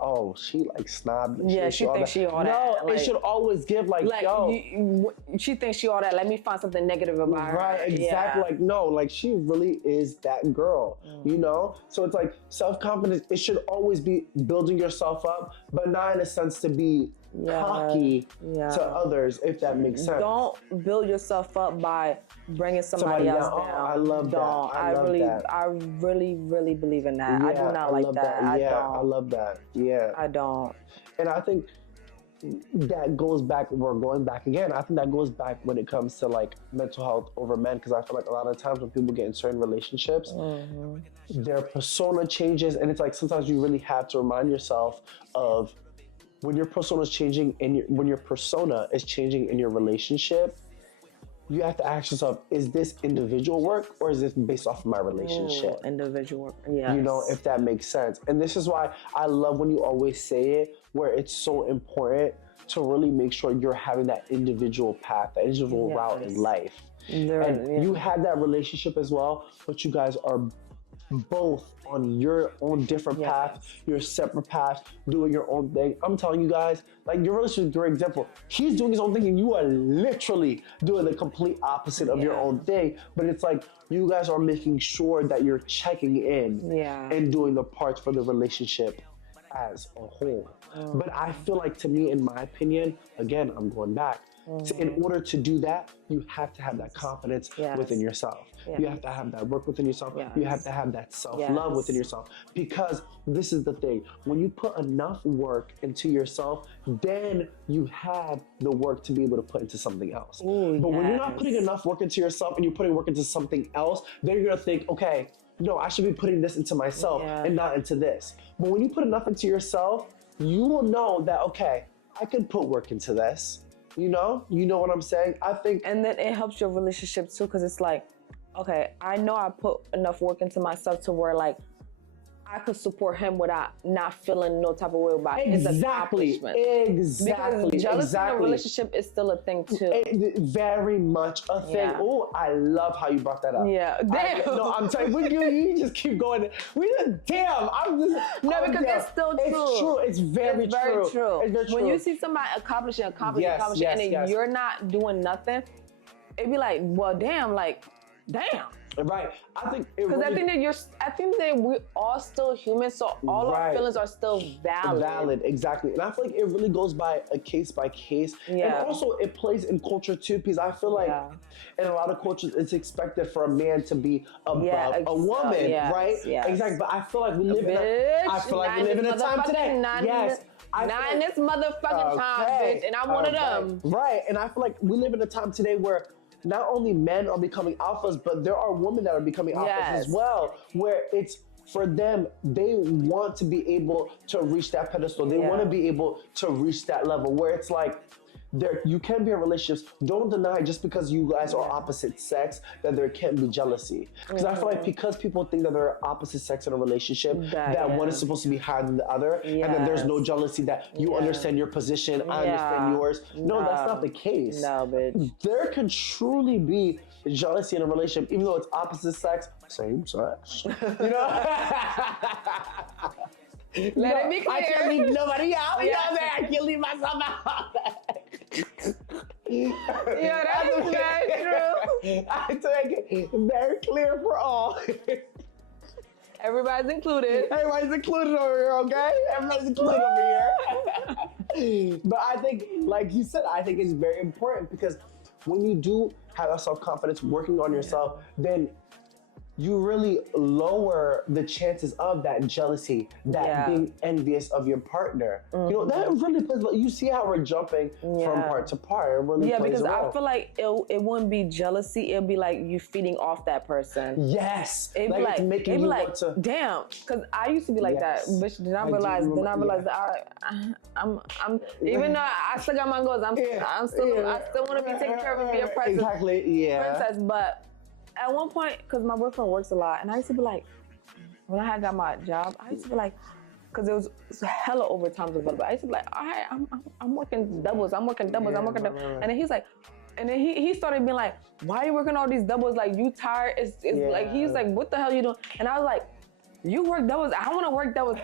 oh, she like snob. She thinks she all that. No, like, it should always give like yo. She thinks she all that. Let me find something negative about her. Right, exactly. Like no, like she really is that girl. You know. So it's like self-confidence. It should always be building yourself up, but not in a sense to be cocky to others, if that makes sense. Don't build yourself up by bringing somebody else down. Oh, I love that. I really believe in that. I do not like that. I don't. I love that. Yeah. I don't. And I think that goes back, we're going back again. I think that goes back when it comes to like mental health over men, because I feel like a lot of times when people get in certain relationships, their persona changes, and it's like sometimes you really have to remind yourself of when your persona is changing and when your persona is changing in your relationship, you have to ask yourself, is this individual work or is this based off of my relationship? Individual work, yes. You know, if that makes sense. And this is why I love when you always say it, where it's so important to really make sure you're having that individual path, that individual route in life. You have that relationship as well, but you guys are both on your own different path, your separate path, doing your own thing. I'm telling you guys, like your relationship is a great example. He's doing his own thing and you are literally doing the complete opposite of your own thing. But it's like you guys are making sure that you're checking in and doing the parts for the relationship as a whole. But I feel like, to me, in my opinion, again, I'm going back, so in order to do that, you have to have that confidence within yourself. You have to have that work within yourself. You have to have that self-love within yourself. Because this is the thing, when you put enough work into yourself, then you have the work to be able to put into something else. But when you're not putting enough work into yourself and you're putting work into something else, then you're gonna think, okay, no, I should be putting this into myself and not into this. But when you put enough into yourself, you will know that, okay, I can put work into this. You know what I'm saying? I think And then it helps your relationship too, because it's like, okay, I know I put enough work into myself to where like I could support him without not feeling no type of way about his accomplishment. Exactly. Because jealousy in a relationship is still a thing too. Very much a thing. Yeah. Oh, I love how you brought that up. Yeah. Damn. No, I'm telling you, you just keep going. Damn. No, because it's still true. It's true. It's very true. It's very true. When you see somebody accomplishing, and you're not doing nothing, it'd be like, well, damn, damn. Right. I think because I think that we're all still human, so all our feelings are still valid. Exactly. And I feel like it really goes by a case by case. Yeah. And also it plays in culture too, because I feel like in a lot of cultures it's expected for a man to be above a woman, right? Yes. Exactly. But I feel like we live in a time today. Not in this motherfucking time, bitch. And I'm one of them. Right. And I feel like we live in a time today where not only men are becoming alphas, but there are women that are becoming alphas as well, where it's for them, they want to be able to reach that pedestal. They want to be able to reach that level where it's like, you can be in relationships. Don't deny just because you guys are opposite sex that there can't be jealousy. Because I feel like because people think that they're opposite sex in a relationship, that one is supposed to be higher than the other, and then there's no jealousy that you understand your position, I understand yours. No, that's not the case. No, bitch. There can truly be jealousy in a relationship, even though it's opposite sex, same sex. You know? Let it be clear. I can't leave nobody out. You know what I'm saying? I can't leave myself out. Yeah, that is very true. I take it very clear for all. Everybody's included. Everybody's included over here, okay? Everybody's included over here. But I think, like you said, I think it's very important because when you do have that self-confidence, working on yourself, then you really lower the chances of that jealousy, that being envious of your partner. You know, that really plays, you see how we're jumping from part to part. It really plays because a role. I feel like it wouldn't be jealousy. It'll be like you feeding off that person. Yes. It'd be it's making you want to. Damn, because I used to be like that, bitch. Then I realized that I'm even though I still got my goals, I still want to be taken care of and be a princess. Exactly, princess, but at one point, because my boyfriend works a lot, and I used to be like, when I had got my job, I used to be like, because it was hella overtime available. I used to be like, all right, I'm working doubles, I'm working doubles. And then he's like, and then he started being like, why are you working all these doubles? Like, you tired? It's like, he's like, what the hell are you doing? And I was like, you work doubles, I want to work doubles.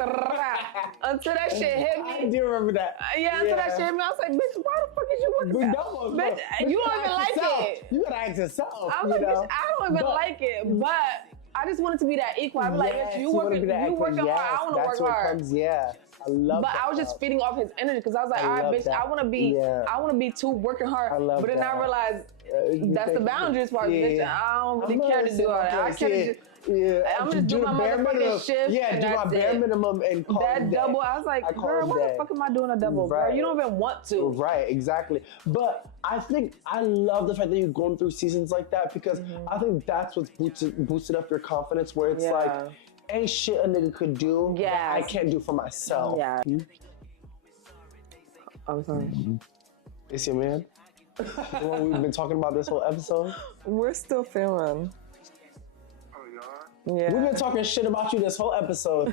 Until that shit hit me. I do remember that. Until that shit hit me, I was like, bitch, why the fuck is you working doubles? Bitch, you don't even like it. You gotta ask yourself. I was like, bitch, I don't even like it, but I just wanted to be that equal. I'd be like, bitch, you working hard, I want to work hard. I love but that. I was just feeding off his energy because I was like, all right, bitch, I want to be too working hard. But then I realized that's the boundaries part, bitch. I don't really care to do all that. I care to just. I'm just doing my motherfucking shift. Yeah, do my bare minimum and call that double. I was like, girl, why the fuck am I doing a double, bro? You don't even want to. Right, exactly. But I think I love the fact that you're going through seasons like that because I think that's what's boosted up your confidence. Where it's like, ain't shit a nigga could do that I can't do for myself. Yeah. I'm sorry. It's your man. The one we've been talking about this whole episode. We're still filming. Yeah. We've been talking shit about you this whole episode.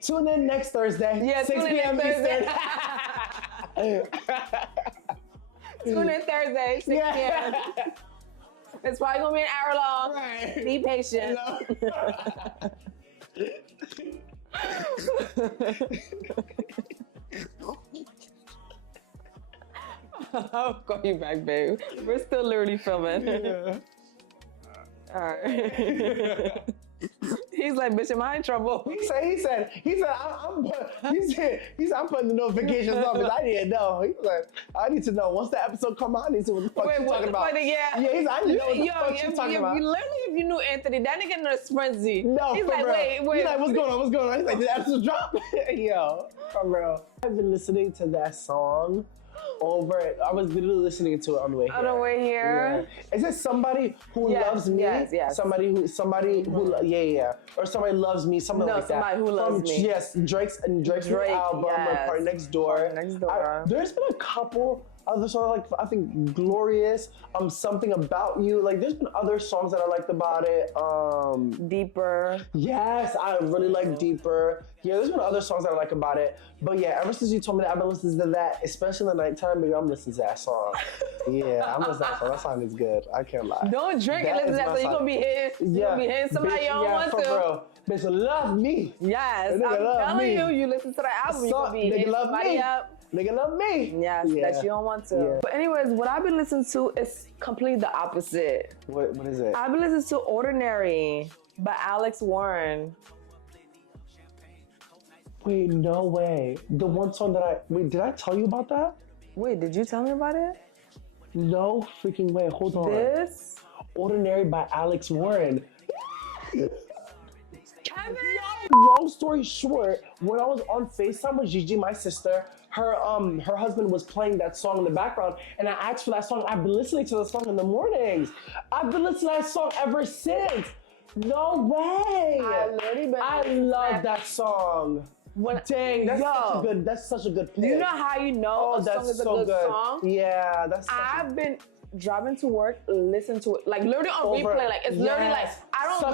Tune in next Thursday. Yeah, 6 p.m. Eastern. Tune in Thursday, 6 p.m. It's probably gonna be an hour long. Right. Be patient. I'll call you back, babe. We're still literally filming. Yeah. All right. He's like, bitch, am I in trouble? He said, I'm putting the notifications on because I didn't know. He's like, I need to know. Once the episode come out, I need to know what the fuck you're talking about. Yeah, he's like, I need to know what the fuck you're talking about. Literally, if you knew Anthony, that nigga in a frenzy. No, he's for like, real. wait. He's like, what's going on? He's like, did the episode drop? Yo, for real. I've been listening to that song over it. I was literally listening to it on the way here. On the way here. Yeah. Is it somebody who Yes, loves me? yes. Somebody who yeah. Or somebody loves me, something No, like that. somebody who loves me. Yes, Drake's new album, yes. Party Next Door. Party Next Door. There's been a couple other songs, like I think Glorious, Something About You. Like there's been other songs that I liked about it. Deeper. Yes, I really like Deeper. Yeah, there's been other songs that I like about it. But yeah, ever since you told me that, I've been listening to that, especially in the nighttime, baby, I'm listening to that song. Yeah, I'm listening to that song. That song is good. I can't lie. Don't drink and That listen to is that, my so you're song. gonna be hitting somebody bitch, you don't want for to. Real. Bitch, love me. Yes, That nigga I'm love telling me. you listen to that album, you're gonna be Nigga hitting love somebody me. up. Nigga love me. Yes, Yeah. that you don't want to. Yeah. But anyways, what I've been listening to is completely the opposite. What is it? I've been listening to Ordinary by Alex Warren. Wait, no way. The one song that did I tell you about that? Wait, did you tell me about it? No freaking way. Hold on. This? Ordinary by Alex Warren. Kevin! Long story short, when I was on FaceTime with Gigi, my sister, her husband was playing that song in the background, and I asked for that song. I've been listening to the song in the mornings. I've been listening to that song ever since. No way. I love that song. Dang, that's such a good pick. You know how you know a song is a good song? Yeah, that's I've been driving to work, listen to it, like literally on replay. Like it's literally like I don't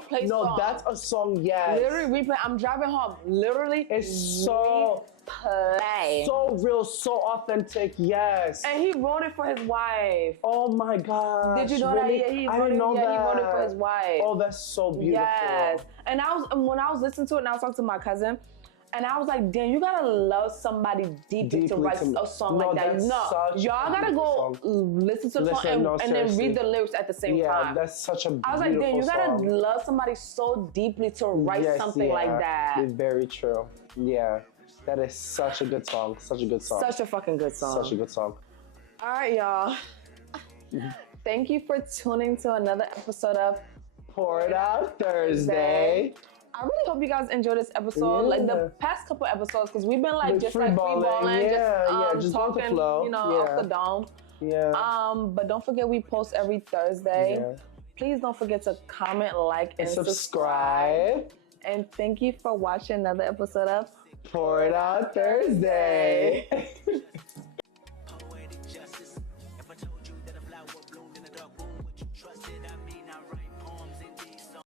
replay songs. No, that's a song. Yes. Literally replay. I'm driving home. Literally, It's so replay. so real, so authentic. Yes. And he wrote it for his wife. Oh my God. Did you know really? that? Yeah, he I wrote didn't know that. he wrote it for his wife. Oh, that's so beautiful. Yes. And when I was listening to it, and I was talking to my cousin, and I was like, damn, you gotta love somebody deeply to write a song like that. No, y'all gotta go listen to the song and then read the lyrics at the same time. Yeah, that's such a beautiful I was like, damn, you gotta song. love somebody so deeply to write something like that. It's very true. Yeah, that is such a good song. Such a good song. Such a fucking good song. Such a good song. All right, y'all. Thank you for tuning to another episode of Pour It Out Thursday. I really hope you guys enjoyed this episode, like the past couple episodes, because we've been like just like freeballing, just go with the talking, flow. you know, off the dome. Yeah. But don't forget we post every Thursday. Yeah. Please don't forget to comment, like, and subscribe. And thank you for watching another episode of Pour It Out Thursday.